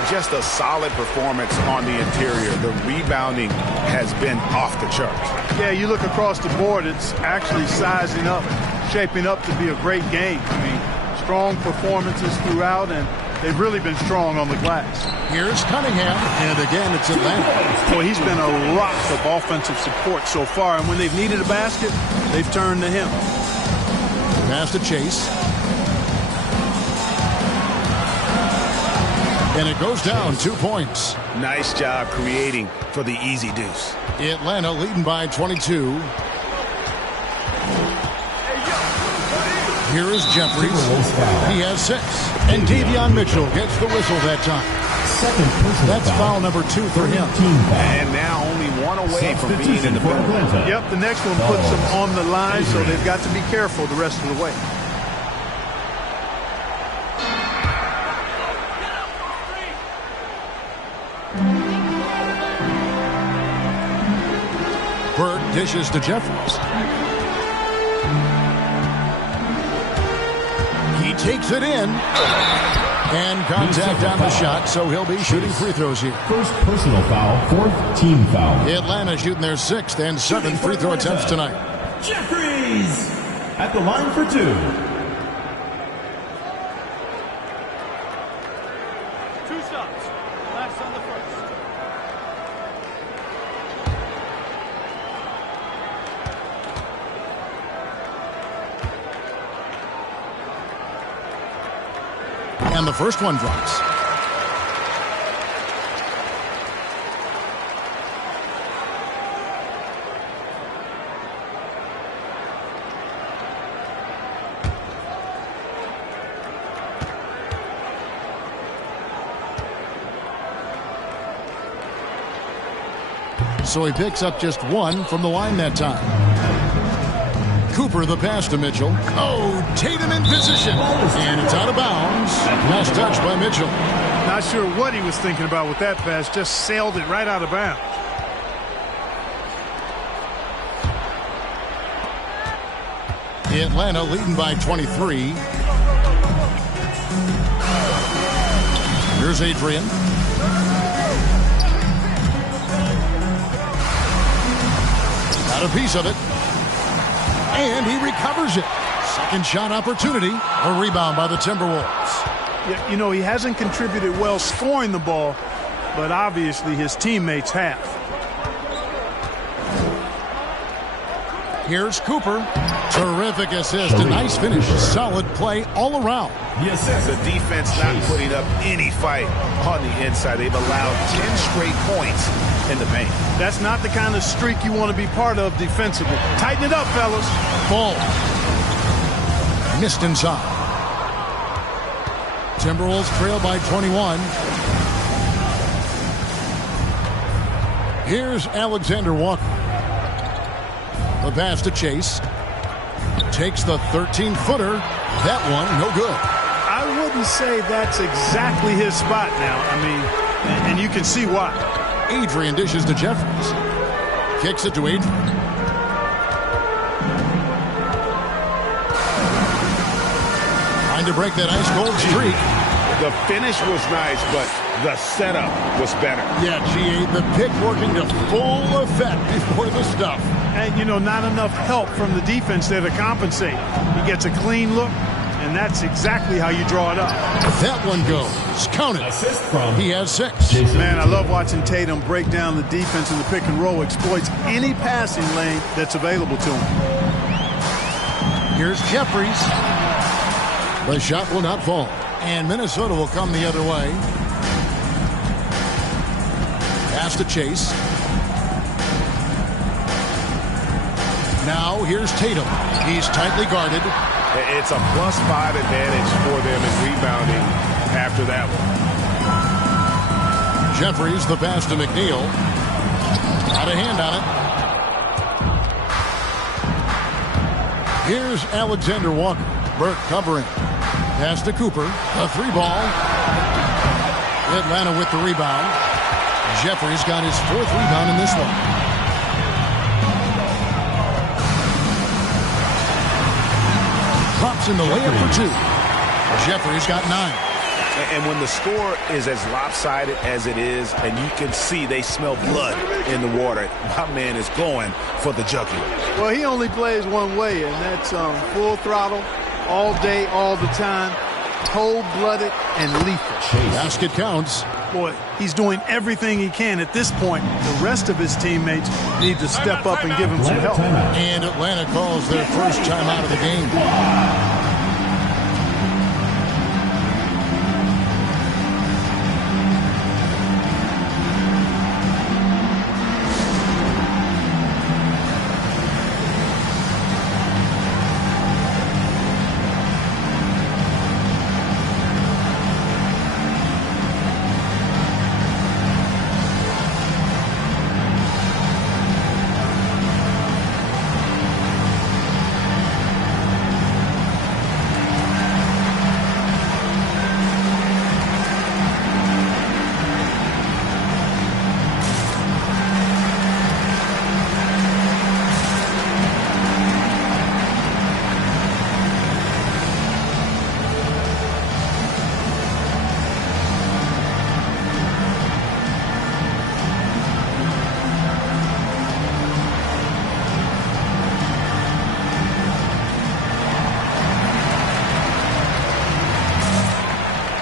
Just a solid performance on the interior. The rebounding has been off the charts. Yeah, you look across the board, it's actually sizing up, shaping up to be a great game. I mean, strong performances throughout, and They've really been strong on the glass. Here's Cunningham, and again it's Atlanta. Boy, he's been a rock of offensive support so far, and when they've needed a basket, they've turned to him. Pass to Chase. And it goes down 2 points. Nice job creating for the easy deuce. Atlanta leading by 22. Here is Jeffries. He has 6. And Davion Mitchell gets the whistle that time. That's foul number 2 for him. And now only one away from being in the penalty. Yep, the next one puts them on the line, so they've got to be careful the rest of the way. Burke dishes to Jeffries. He takes it in. And contact on the shot, so he'll be shooting free throws here. First personal foul, 4th team foul. Atlanta shooting their 6th and 7th free throw attempts tonight. Jeffries at the line for 2. 2 shots. Last on the first. And the first one drops. So he picks up just 1 from the line that time. Cooper the pass to Mitchell. Oh, Tatum in position. And it's out of bounds. Last touch by Mitchell. Not sure what he was thinking about with that pass. Just sailed it right out of bounds. Atlanta leading by 23. Here's Adrian. Got a piece of it. And he recovers it. Second shot opportunity. A rebound by the Timberwolves. Yeah, you know, he hasn't contributed well scoring the ball, but obviously his teammates have. Here's Cooper. Terrific assist. A nice finish. Solid play all around. Yes, the defense not putting up any fight on the inside. They've allowed 10 straight points in the paint. That's not the kind of streak you want to be part of defensively. Tighten it up, fellas. Ball. Missed inside. Timberwolves trail by 21. Here's Alexander Walker. The pass to Chase. Takes the 13-footer. That one, no good. I wouldn't say that's exactly his spot now. I mean, and you can see why. Adrian dishes to Jeffries. Kicks it to Adrian. Trying to break that ice-cold streak. The finish was nice, but the setup was better. Yeah, G.A., the pick working to full effect before the stuff. And, you know, not enough help from the defense there to compensate. He gets a clean look, and that's exactly how you draw it up. That one goes. Count it. Assist from He has 6. Man, I love watching Tatum break down the defense in the pick and roll, exploits any passing lane that's available to him. Here's Jeffries. The shot will not fall. And Minnesota will come the other way. Pass to Chase. Now here's Tatum. He's tightly guarded. It's a +5 advantage for them in rebounding after that one. Jeffries the pass to McNeil. Got a hand on it. Here's Alexander Walker. Burke covering. Pass to Cooper. A 3-ball. Atlanta with the rebound. Jeffries got his 4th rebound in this one. Drops in the layup for 2. Jeffries got 9. And when the score is as lopsided as it is, and you can see they smell blood in the water, my man is going for the jugular. Well, he only plays one way, and that's full throttle, all day, all the time. cold-blooded and lethal. Basket counts. Boy, he's doing everything he can at this point. The rest of his teammates need to step up and give him some help. And Atlanta calls their first time out of the game.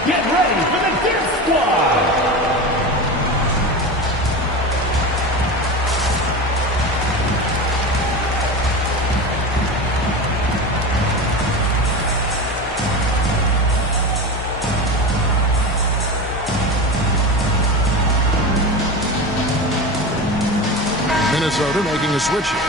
Get ready for the Death Squad! Minnesota making a switch here.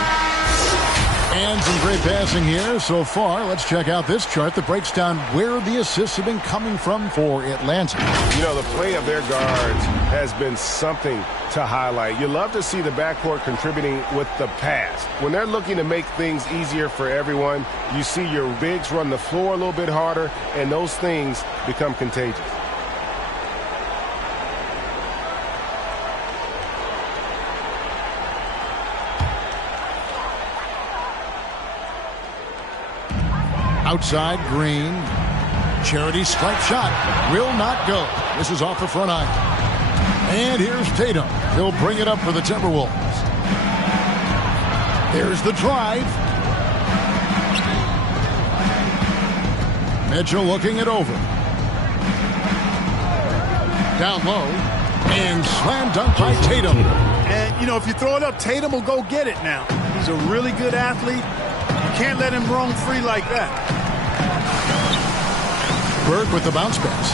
And some great passing here so far. Let's check out this chart that breaks down where the assists have been coming from for Atlanta. You know, the play of their guards has been something to highlight. You love to see the backcourt contributing with the pass. When they're looking to make things easier for everyone, you see your bigs run the floor a little bit harder, and those things become contagious. Outside, Green. Charity stripe shot. Will not go. This is off the front iron. And here's Tatum. He'll bring it up for the Timberwolves. There's the drive. Mitchell looking it over. Down low. And slam dunk by Tatum. And, you know, if you throw it up, Tatum will go get it now. He's a really good athlete. You can't let him roam free like that. Burke with the bounce pass.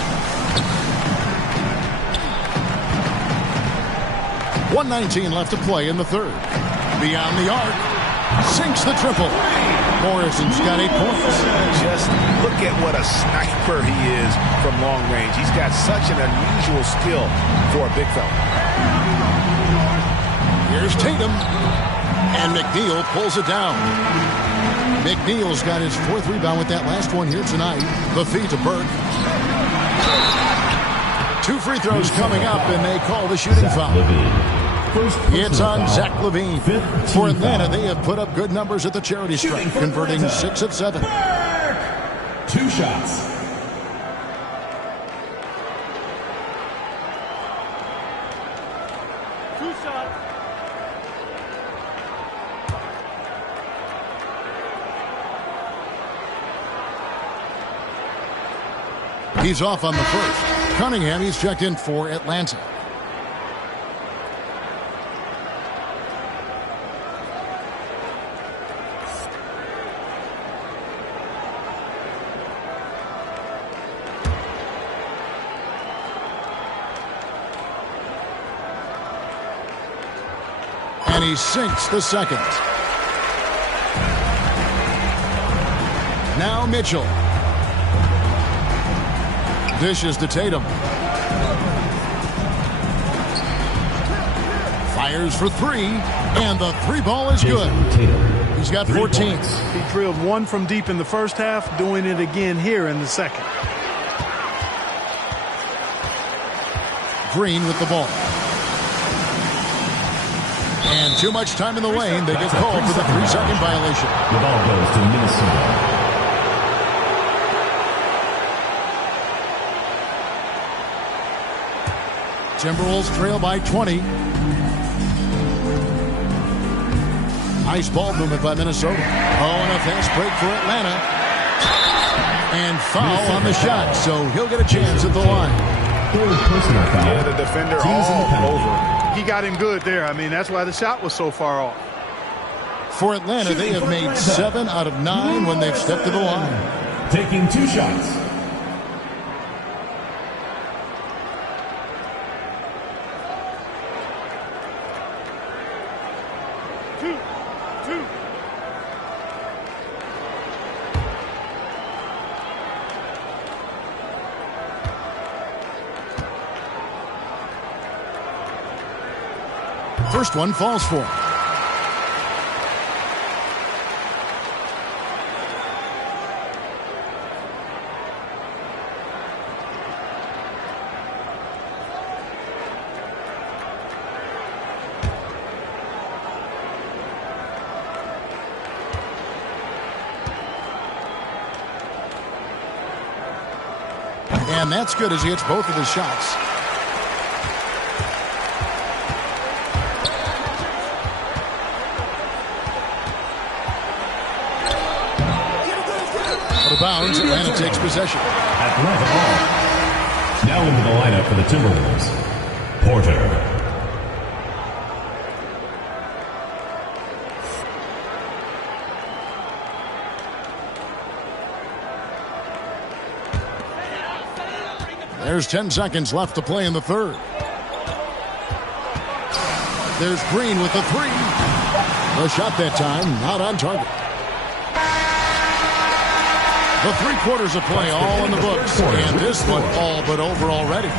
1:19 left to play in the third. Beyond the arc. Sinks the triple. Morrison's got 8 points. Just look at what a sniper he is from long range. He's got such an unusual skill for a big fella. Here's Tatum. And McNeil pulls it down. McNeil's got his 4th rebound with that last one here tonight. The feed to Burke. 2 free throws coming up, and they call the shooting foul. It's on Zach LaVine. For Atlanta, they have put up good numbers at the charity stripe, converting 6 of 7. 2 shots. He's off on the first. Cunningham, he's checked in for Atlanta. And he sinks the second. Now Mitchell. Dishes to Tatum. Fires for 3, and the 3 ball is good. He's got 14. He drilled 1 from deep in the first half, doing it again here in the second. Green with the ball. And too much time in the lane. They get called for the 3-second violation. The ball goes to Minnesota. Timberwolves trail by 20. Nice ball movement by Minnesota. Oh, and a fast break for Atlanta. And foul on the shot, so he'll get a chance at the line. Yeah, the defender all over. He got him good there. I mean, that's why the shot was so far off. For Atlanta, they have made 7 out of 9 when they've stepped to the line. Taking 2 shots. First one falls for him. And that's good as he hits both of his shots. Out of bounds, Atlanta takes possession. Atlanta ball. Now into the lineup for the Timberwolves. Porter. There's 10 seconds left to play in the third. There's Green with the 3. The shot that time, not on target. The 3 quarters of play all in the books. And this one all but over already.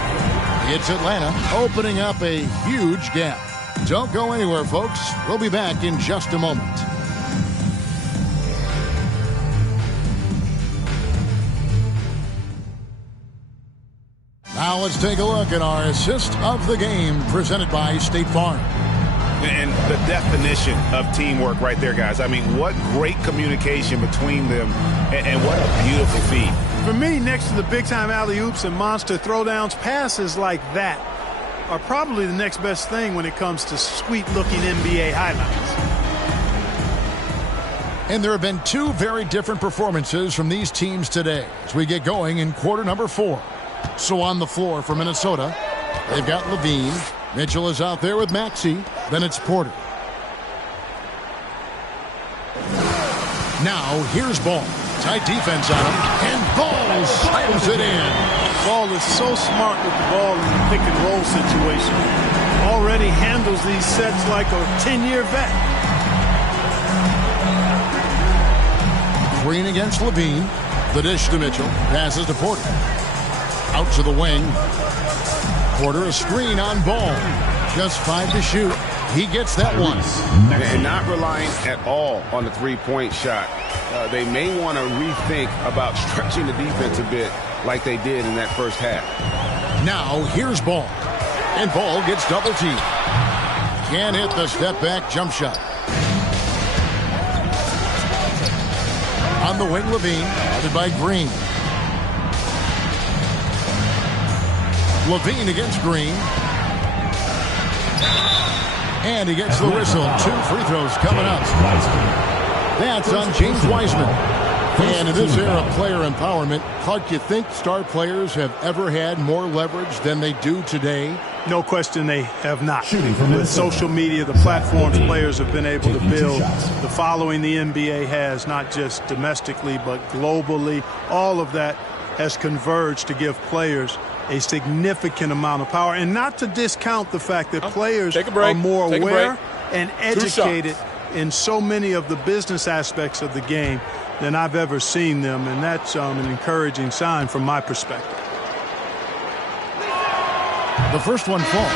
It's Atlanta opening up a huge gap. Don't go anywhere, folks. We'll be back in just a moment. Now let's take a look at our assist of the game presented by State Farm. And the definition of teamwork right there, guys. I mean, what great communication between them, and what a beautiful feed. For me, next to the big-time alley-oops and monster throwdowns, passes like that are probably the next best thing when it comes to sweet-looking NBA highlights. And there have been 2 very different performances from these teams today as we get going in quarter number 4. So on the floor for Minnesota, they've got Levine. Mitchell is out there with Maxey. Then it's Porter. Now here's Ball. Tight defense on him. And Ball slams it in. Ball is so smart with the ball in the pick and roll situation. Already handles these sets like a 10-year vet. Green against Levine. The dish to Mitchell. Passes to Porter. Out to the wing. Porter a screen on Ball. Just 5 to shoot. He gets that one. And not relying at all on the three-point shot. They may want to rethink about stretching the defense a bit like they did in that first half. Now here's Ball. And Ball gets double teamed. Can't hit the step-back jump shot. On the wing, Levine. Guarded by Green. Levine against Green. And he gets the whistle. 2 free throws coming up. That's on James Wiseman. And in this era of player empowerment, Clark, you think star players have ever had more leverage than they do today? No question they have not. With social media, the platforms players have been able to build, the following the NBA has, not just domestically but globally, all of that has converged to give players a significant amount of power. And not to discount the fact that players are more aware and educated in so many of the business aspects of the game than I've ever seen them. And that's an encouraging sign from my perspective. The first one falls.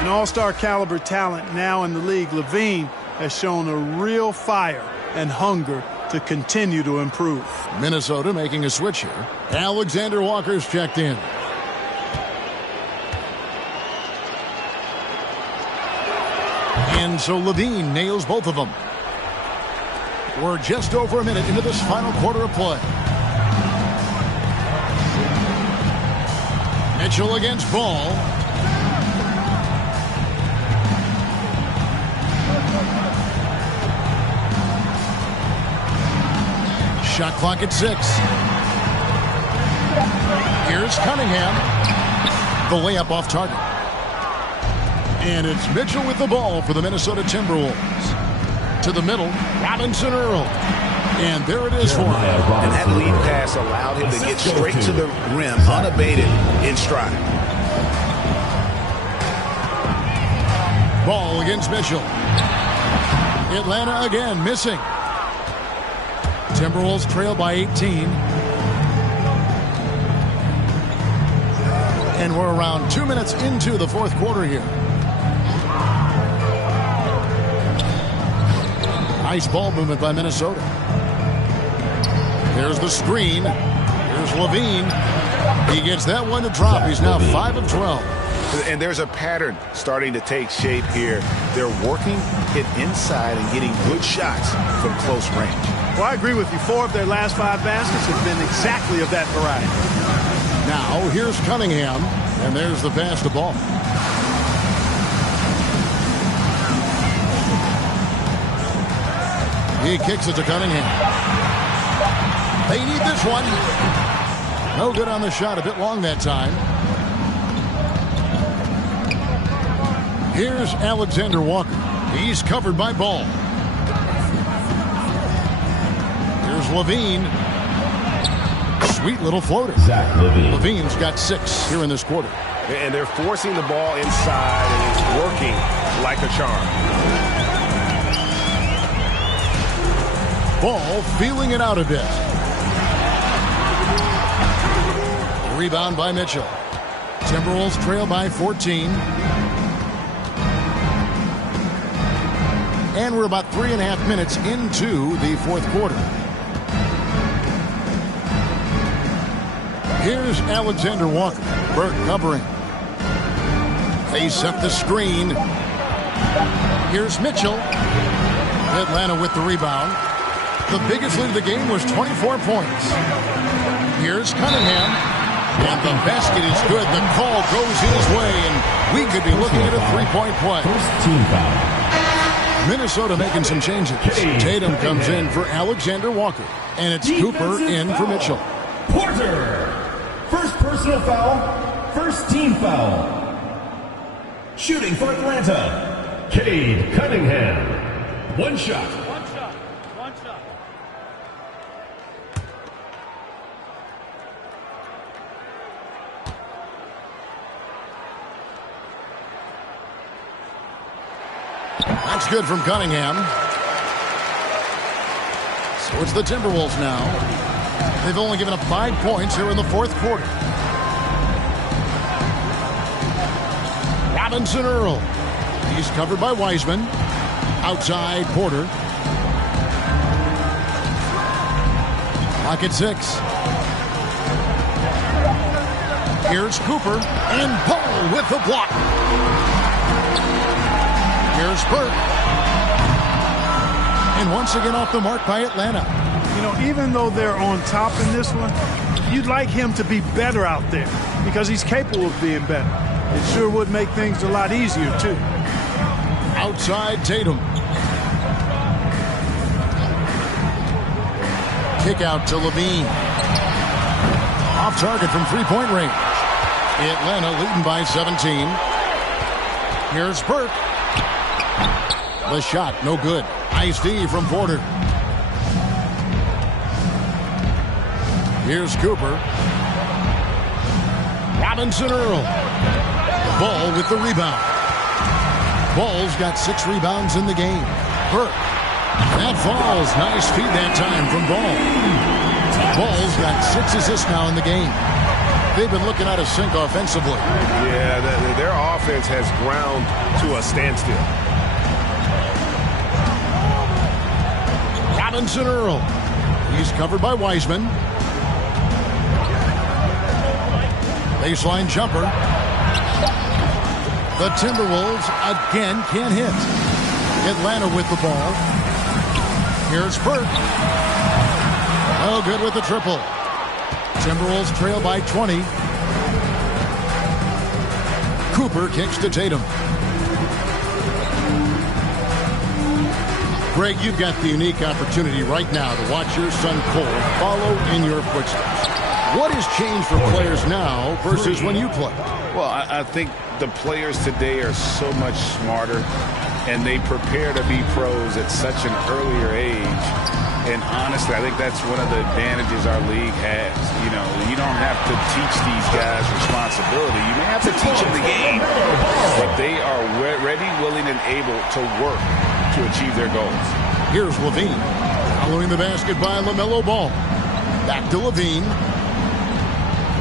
An all-star caliber talent now in the league, Levine has shown a real fire and hunger to continue to improve. Minnesota making a switch here. Alexander Walker's checked in. And so Levine nails both of them. We're just over a minute into this final quarter of play. Mitchell against Ball. Shot clock at 6. Here's Cunningham. The layup off target. And it's Mitchell with the ball for the Minnesota Timberwolves. To the middle, Robinson Earl. And there it is for him. And that lead pass allowed him to get straight to the rim, unabated, in stride. Ball against Mitchell. Atlanta again missing. Timberwolves trail by 18. And we're around 2 minutes into the fourth quarter here. Nice ball movement by Minnesota. There's the screen. Here's Levine. He gets that one to drop. He's now 5 of 12. And there's a pattern starting to take shape here. They're working it inside and getting good shots from close range. Well, I agree with you. 4 of their last 5 baskets have been exactly of that variety. Now, here's Cunningham, and there's the pass to Ball. He kicks it to Cunningham. They need this one. No good on the shot. A bit long that time. Here's Alexander Walker. He's covered by Ball. Here's Levine. Sweet little floater. Zach Levine. Levine's got 6 here in this quarter. And they're forcing the ball inside, and it's working like a charm. Ball feeling it out a bit. Rebound by Mitchell. Timberwolves trail by 14. And we're about 3.5 minutes into the fourth quarter. Here's Alexander Walker. Burke covering. They set the screen. Here's Mitchell. Atlanta with the rebound. The biggest lead of the game was 24 points. Here's Cunningham. And the basket is good. The call goes his way, and we could be looking at a 3-point play. First team foul. Minnesota making some changes. Tatum comes in for Alexander Walker. And it's Cooper in for Mitchell. Porter. First personal foul. First team foul. Shooting for Atlanta. Cade Cunningham. One shot. That's good from Cunningham. So it's the Timberwolves now. They've only given up 5 points here in the fourth quarter. Robinson Earl. He's covered by Wiseman. Outside Porter. Clock at 6. Here's Cooper. And Ball with the block. Here's Burke. And once again off the mark by Atlanta. You know, even though they're on top in this one, you'd like him to be better out there because he's capable of being better. It sure would make things a lot easier, too. Outside Tatum. Kick out to Levine. Off target from three-point range. Atlanta leading by 17. Here's Burke. The shot, no good. Nice D from Porter. Here's Cooper. Robinson Earl. Ball with the rebound. Ball's got 6 rebounds in the game. Burke. That falls. Nice feed that time from Ball. Ball's got 6 assists now in the game. They've been looking out of sync offensively. Yeah, their offense has ground to a standstill. Robinson Earl. He's covered by Wiseman. Baseline jumper. The Timberwolves again can't hit. Atlanta with the ball. Here's Burke. Oh, good with the triple. Timberwolves trail by 20. Cooper kicks to Tatum. Greg, you've got the unique opportunity right now to watch your son Cole follow in your footsteps. What has changed for players now versus when you played? Well, I think the players today are so much smarter, and they prepare to be pros at such an earlier age. And honestly, I think that's one of the advantages our league has. You know, you don't have to teach these guys responsibility. You may have to teach them the game, but they are ready, willing, and able to work to achieve their goals. Here's Levine. Following the basket by LaMelo Ball. Back to Levine.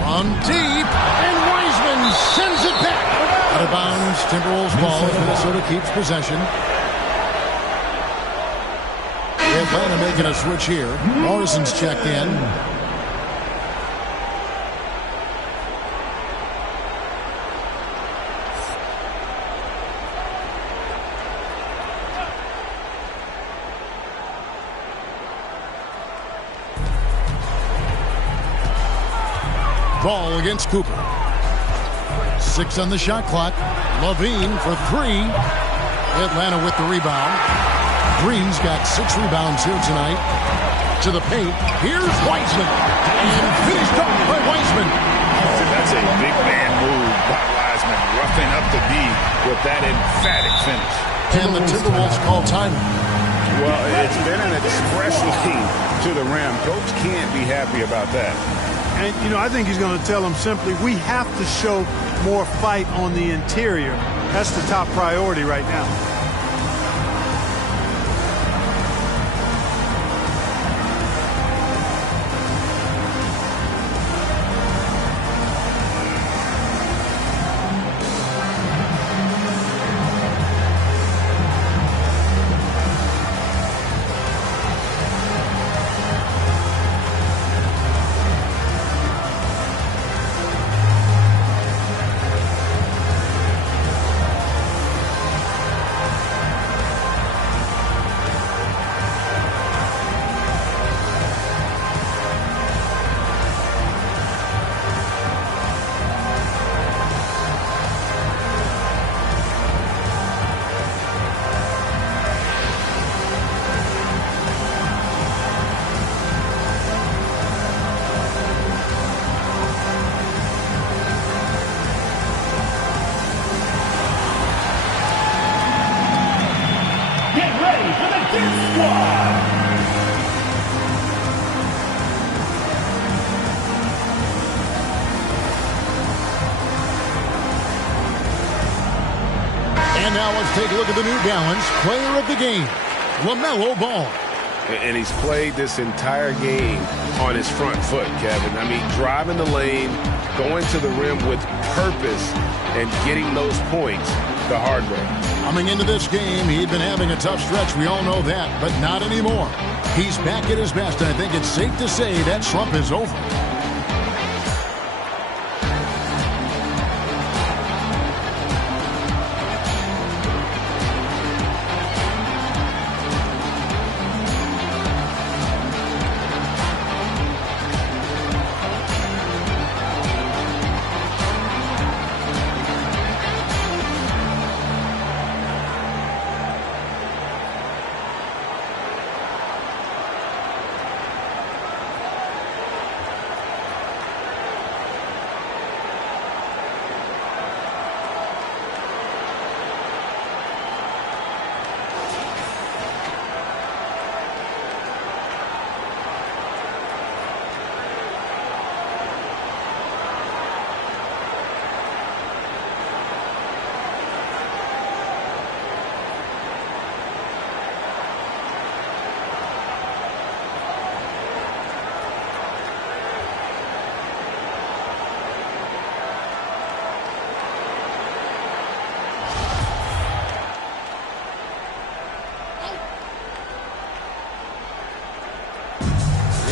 From deep, and Wiseman sends it back. Out of bounds, Timberwolves ball. Minnesota keeps possession. Atlanta making a switch here. Morrison's checked in. Ball against Cooper. 6 on the shot clock. Levine for 3. Atlanta with the rebound. Green's got 6 rebounds here tonight. To the paint. Here's Wiseman. And finished up by Wiseman. That's a big man move by Wiseman. Roughing up the D with that emphatic finish. And the Timberwolves call time. Well, it's been an express lane to the rim. Coach can't be happy about that. And, you know, I think he's going to tell them simply, we have to show more fight on the interior. That's the top priority right now. And now let's take a look at the New Balance player of the game, LaMelo Ball. And he's played this entire game on his front foot, Kevin. I mean, driving the lane, going to the rim with purpose, and getting those points the hard way. Coming into this game, he'd been having a tough stretch. We all know that, but not anymore. He's back at his best, and I think it's safe to say that slump is over.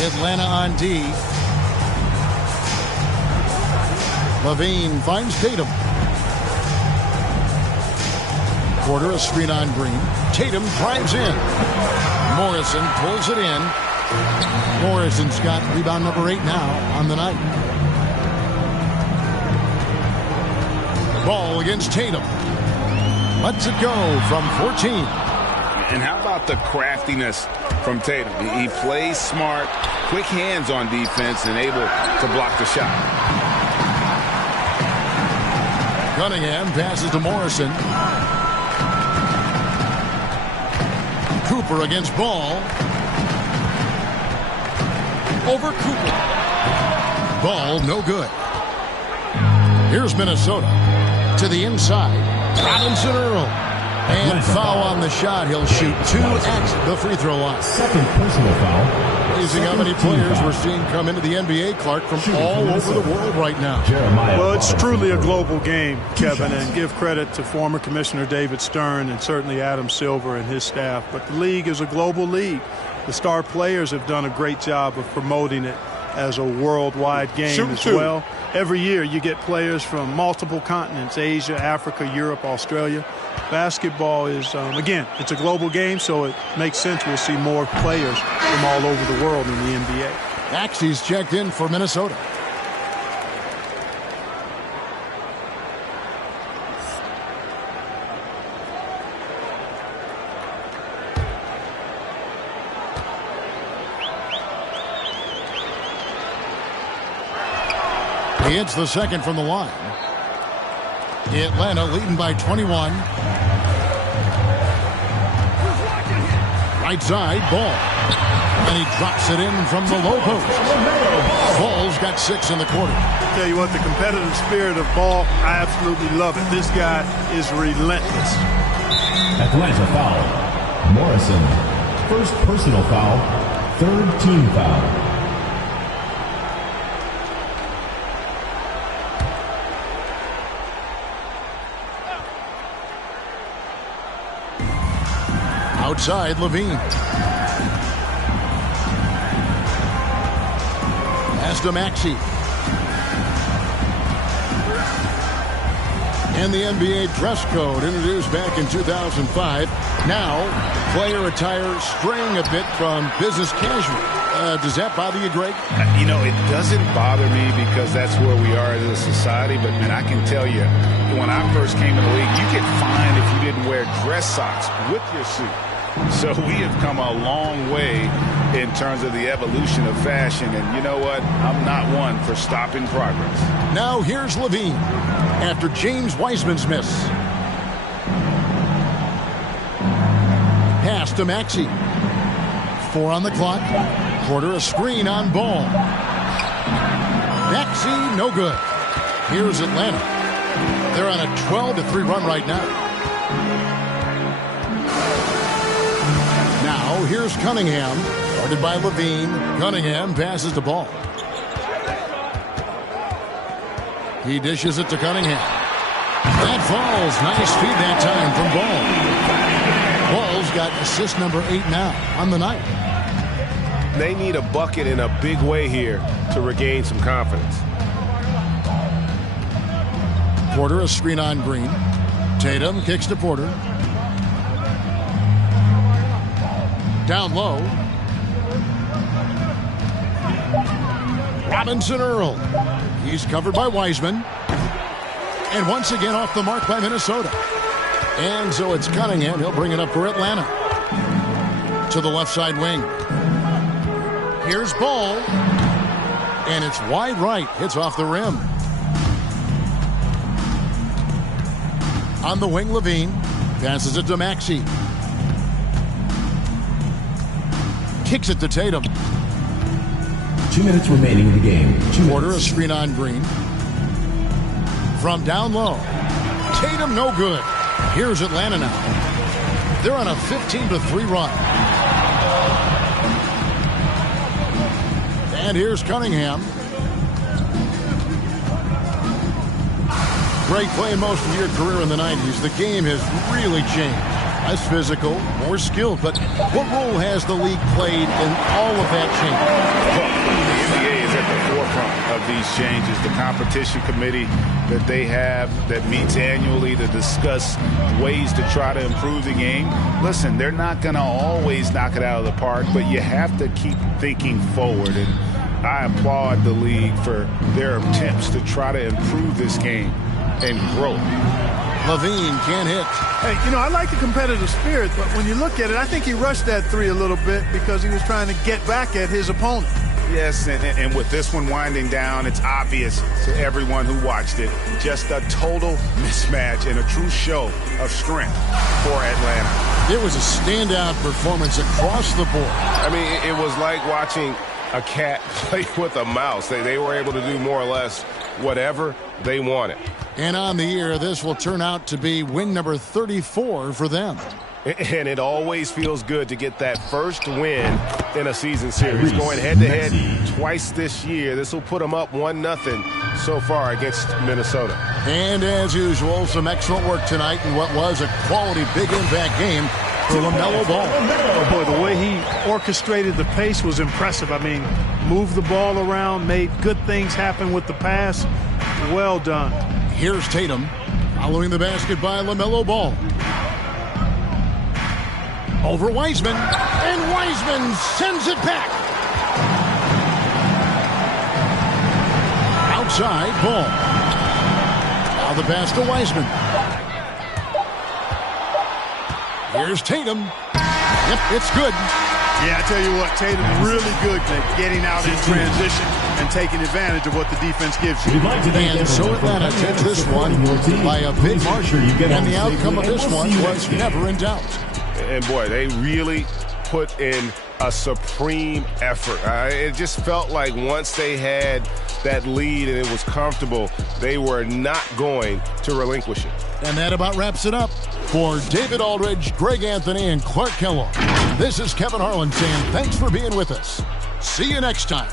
Atlanta on D. Levine finds Tatum. Porter a screen on Green. Tatum drives in. Morrison pulls it in. Morrison's got rebound number 8 now on the night. Ball against Tatum. Lets it go from 14. And how about the craftiness from Tatum? He plays smart, quick hands on defense, and able to block the shot. Cunningham passes to Morrison. Cooper against Ball. Over Cooper. Ball, no good. Here's Minnesota. To the inside. Robinson Earl. And foul on the shot. He'll shoot 2 at the free throw line. Second personal foul. Amazing how many players we're seeing come into the NBA, Clark, from all over the world right now. Well, it's truly a global game, Kevin, and give credit to former Commissioner David Stern and certainly Adam Silver and his staff. But the league is a global league. The star players have done a great job of promoting it as a worldwide game as well. Every year you get players from multiple continents, Asia, Africa, Europe, Australia. Basketball is, again, it's a global game, so it makes sense we'll see more players from all over the world in the NBA. Maxey's checked in for Minnesota. He hits the second from the line. Atlanta leading by 21. Right side, Ball. And he drops it in from the low post. Ball's got 6 in the quarter. Tell you what, the competitive spirit of Ball, I absolutely love it. This guy is relentless. Atlanta foul. Morrison. First personal foul. Third team foul. Outside, Levine. Pass to Maxey. And the NBA dress code introduced back in 2005. Now, player attire straying a bit from business casual. Does that bother you, Greg? You know, it doesn't bother me because that's where we are as a society. But, man, I can tell you, when I first came in the league, you get fined if you didn't wear dress socks with your suit. So we have come a long way in terms of the evolution of fashion. And you know what? I'm not one for stopping progress. Now here's Levine after James Wiseman's miss. Pass to Maxey. 4 on the clock. Porter a screen on Ball. Maxey, no good. Here's Atlanta. They're on a 12-3 run right now. Now, here's Cunningham, guarded by Levine. Cunningham passes the ball. He dishes it to Cunningham. That falls. Nice feed that time from Ball. Ball's got assist number 8 now on the night. They need a bucket in a big way here to regain some confidence. Porter a screen on Green. Tatum kicks to Porter. Down low. Robinson Earl. He's covered by Wiseman. And once again off the mark by Minnesota. And so it's Cunningham. He'll bring it up for Atlanta. To the left side wing. Here's Ball. And it's wide right. Hits off the rim. On the wing, Levine. Passes it to Maxey. Kicks it to Tatum. 2 minutes remaining in the game. Porter a screen on Green. From down low. Tatum no good. Here's Atlanta now. They're on a 15-3 run. And here's Cunningham. Greg, playing most of your career in the 90s, the game has really changed. Less physical, more skilled, but what role has the league played in all of that change? Well, the NBA is at the forefront of these changes. The competition committee that they have that meets annually to discuss ways to try to improve the game. Listen, they're not going to always knock it out of the park, but you have to keep thinking forward. And I applaud the league for their attempts to try to improve this game and grow. Levine can't hit. Hey, I like the competitive spirit, but when you look at it, I think he rushed that three a little bit because he was trying to get back at his opponent. Yes, and with this one winding down, it's obvious to everyone who watched it. Just a total mismatch and a true show of strength for Atlanta. It was a standout performance across the board. I mean, it was like watching a cat play with a mouse. They were able to do more or less whatever they wanted. And on the year, this will turn out to be win number 34 for them. And it always feels good to get that first win in a season series. Going head-to-head twice this year. This will put them up 1-0 so far against Minnesota. And as usual, some excellent work tonight in what was a quality big impact game for LaMelo Ball. Oh boy, the way he orchestrated the pace was impressive. I mean, moved the ball around, made good things happen with the pass. Well done. Here's Tatum following the basket by LaMelo Ball. Over Wiseman, and Wiseman sends it back. Outside, Ball. Now the pass to Wiseman. Here's Tatum. Yep, it's good. Yeah, I tell you what, Tatum really good at getting out in transition and taking advantage of what the defense gives you. And so Atlanta takes this one by a big margin, and the outcome of this one was never in doubt. And boy, they really put in a supreme effort. It just felt like once they had that lead and it was comfortable, they were not going to relinquish it. And that about wraps it up. For David Aldridge, Greg Anthony, and Clark Kellogg, this is Kevin Harlan saying thanks for being with us. See you next time.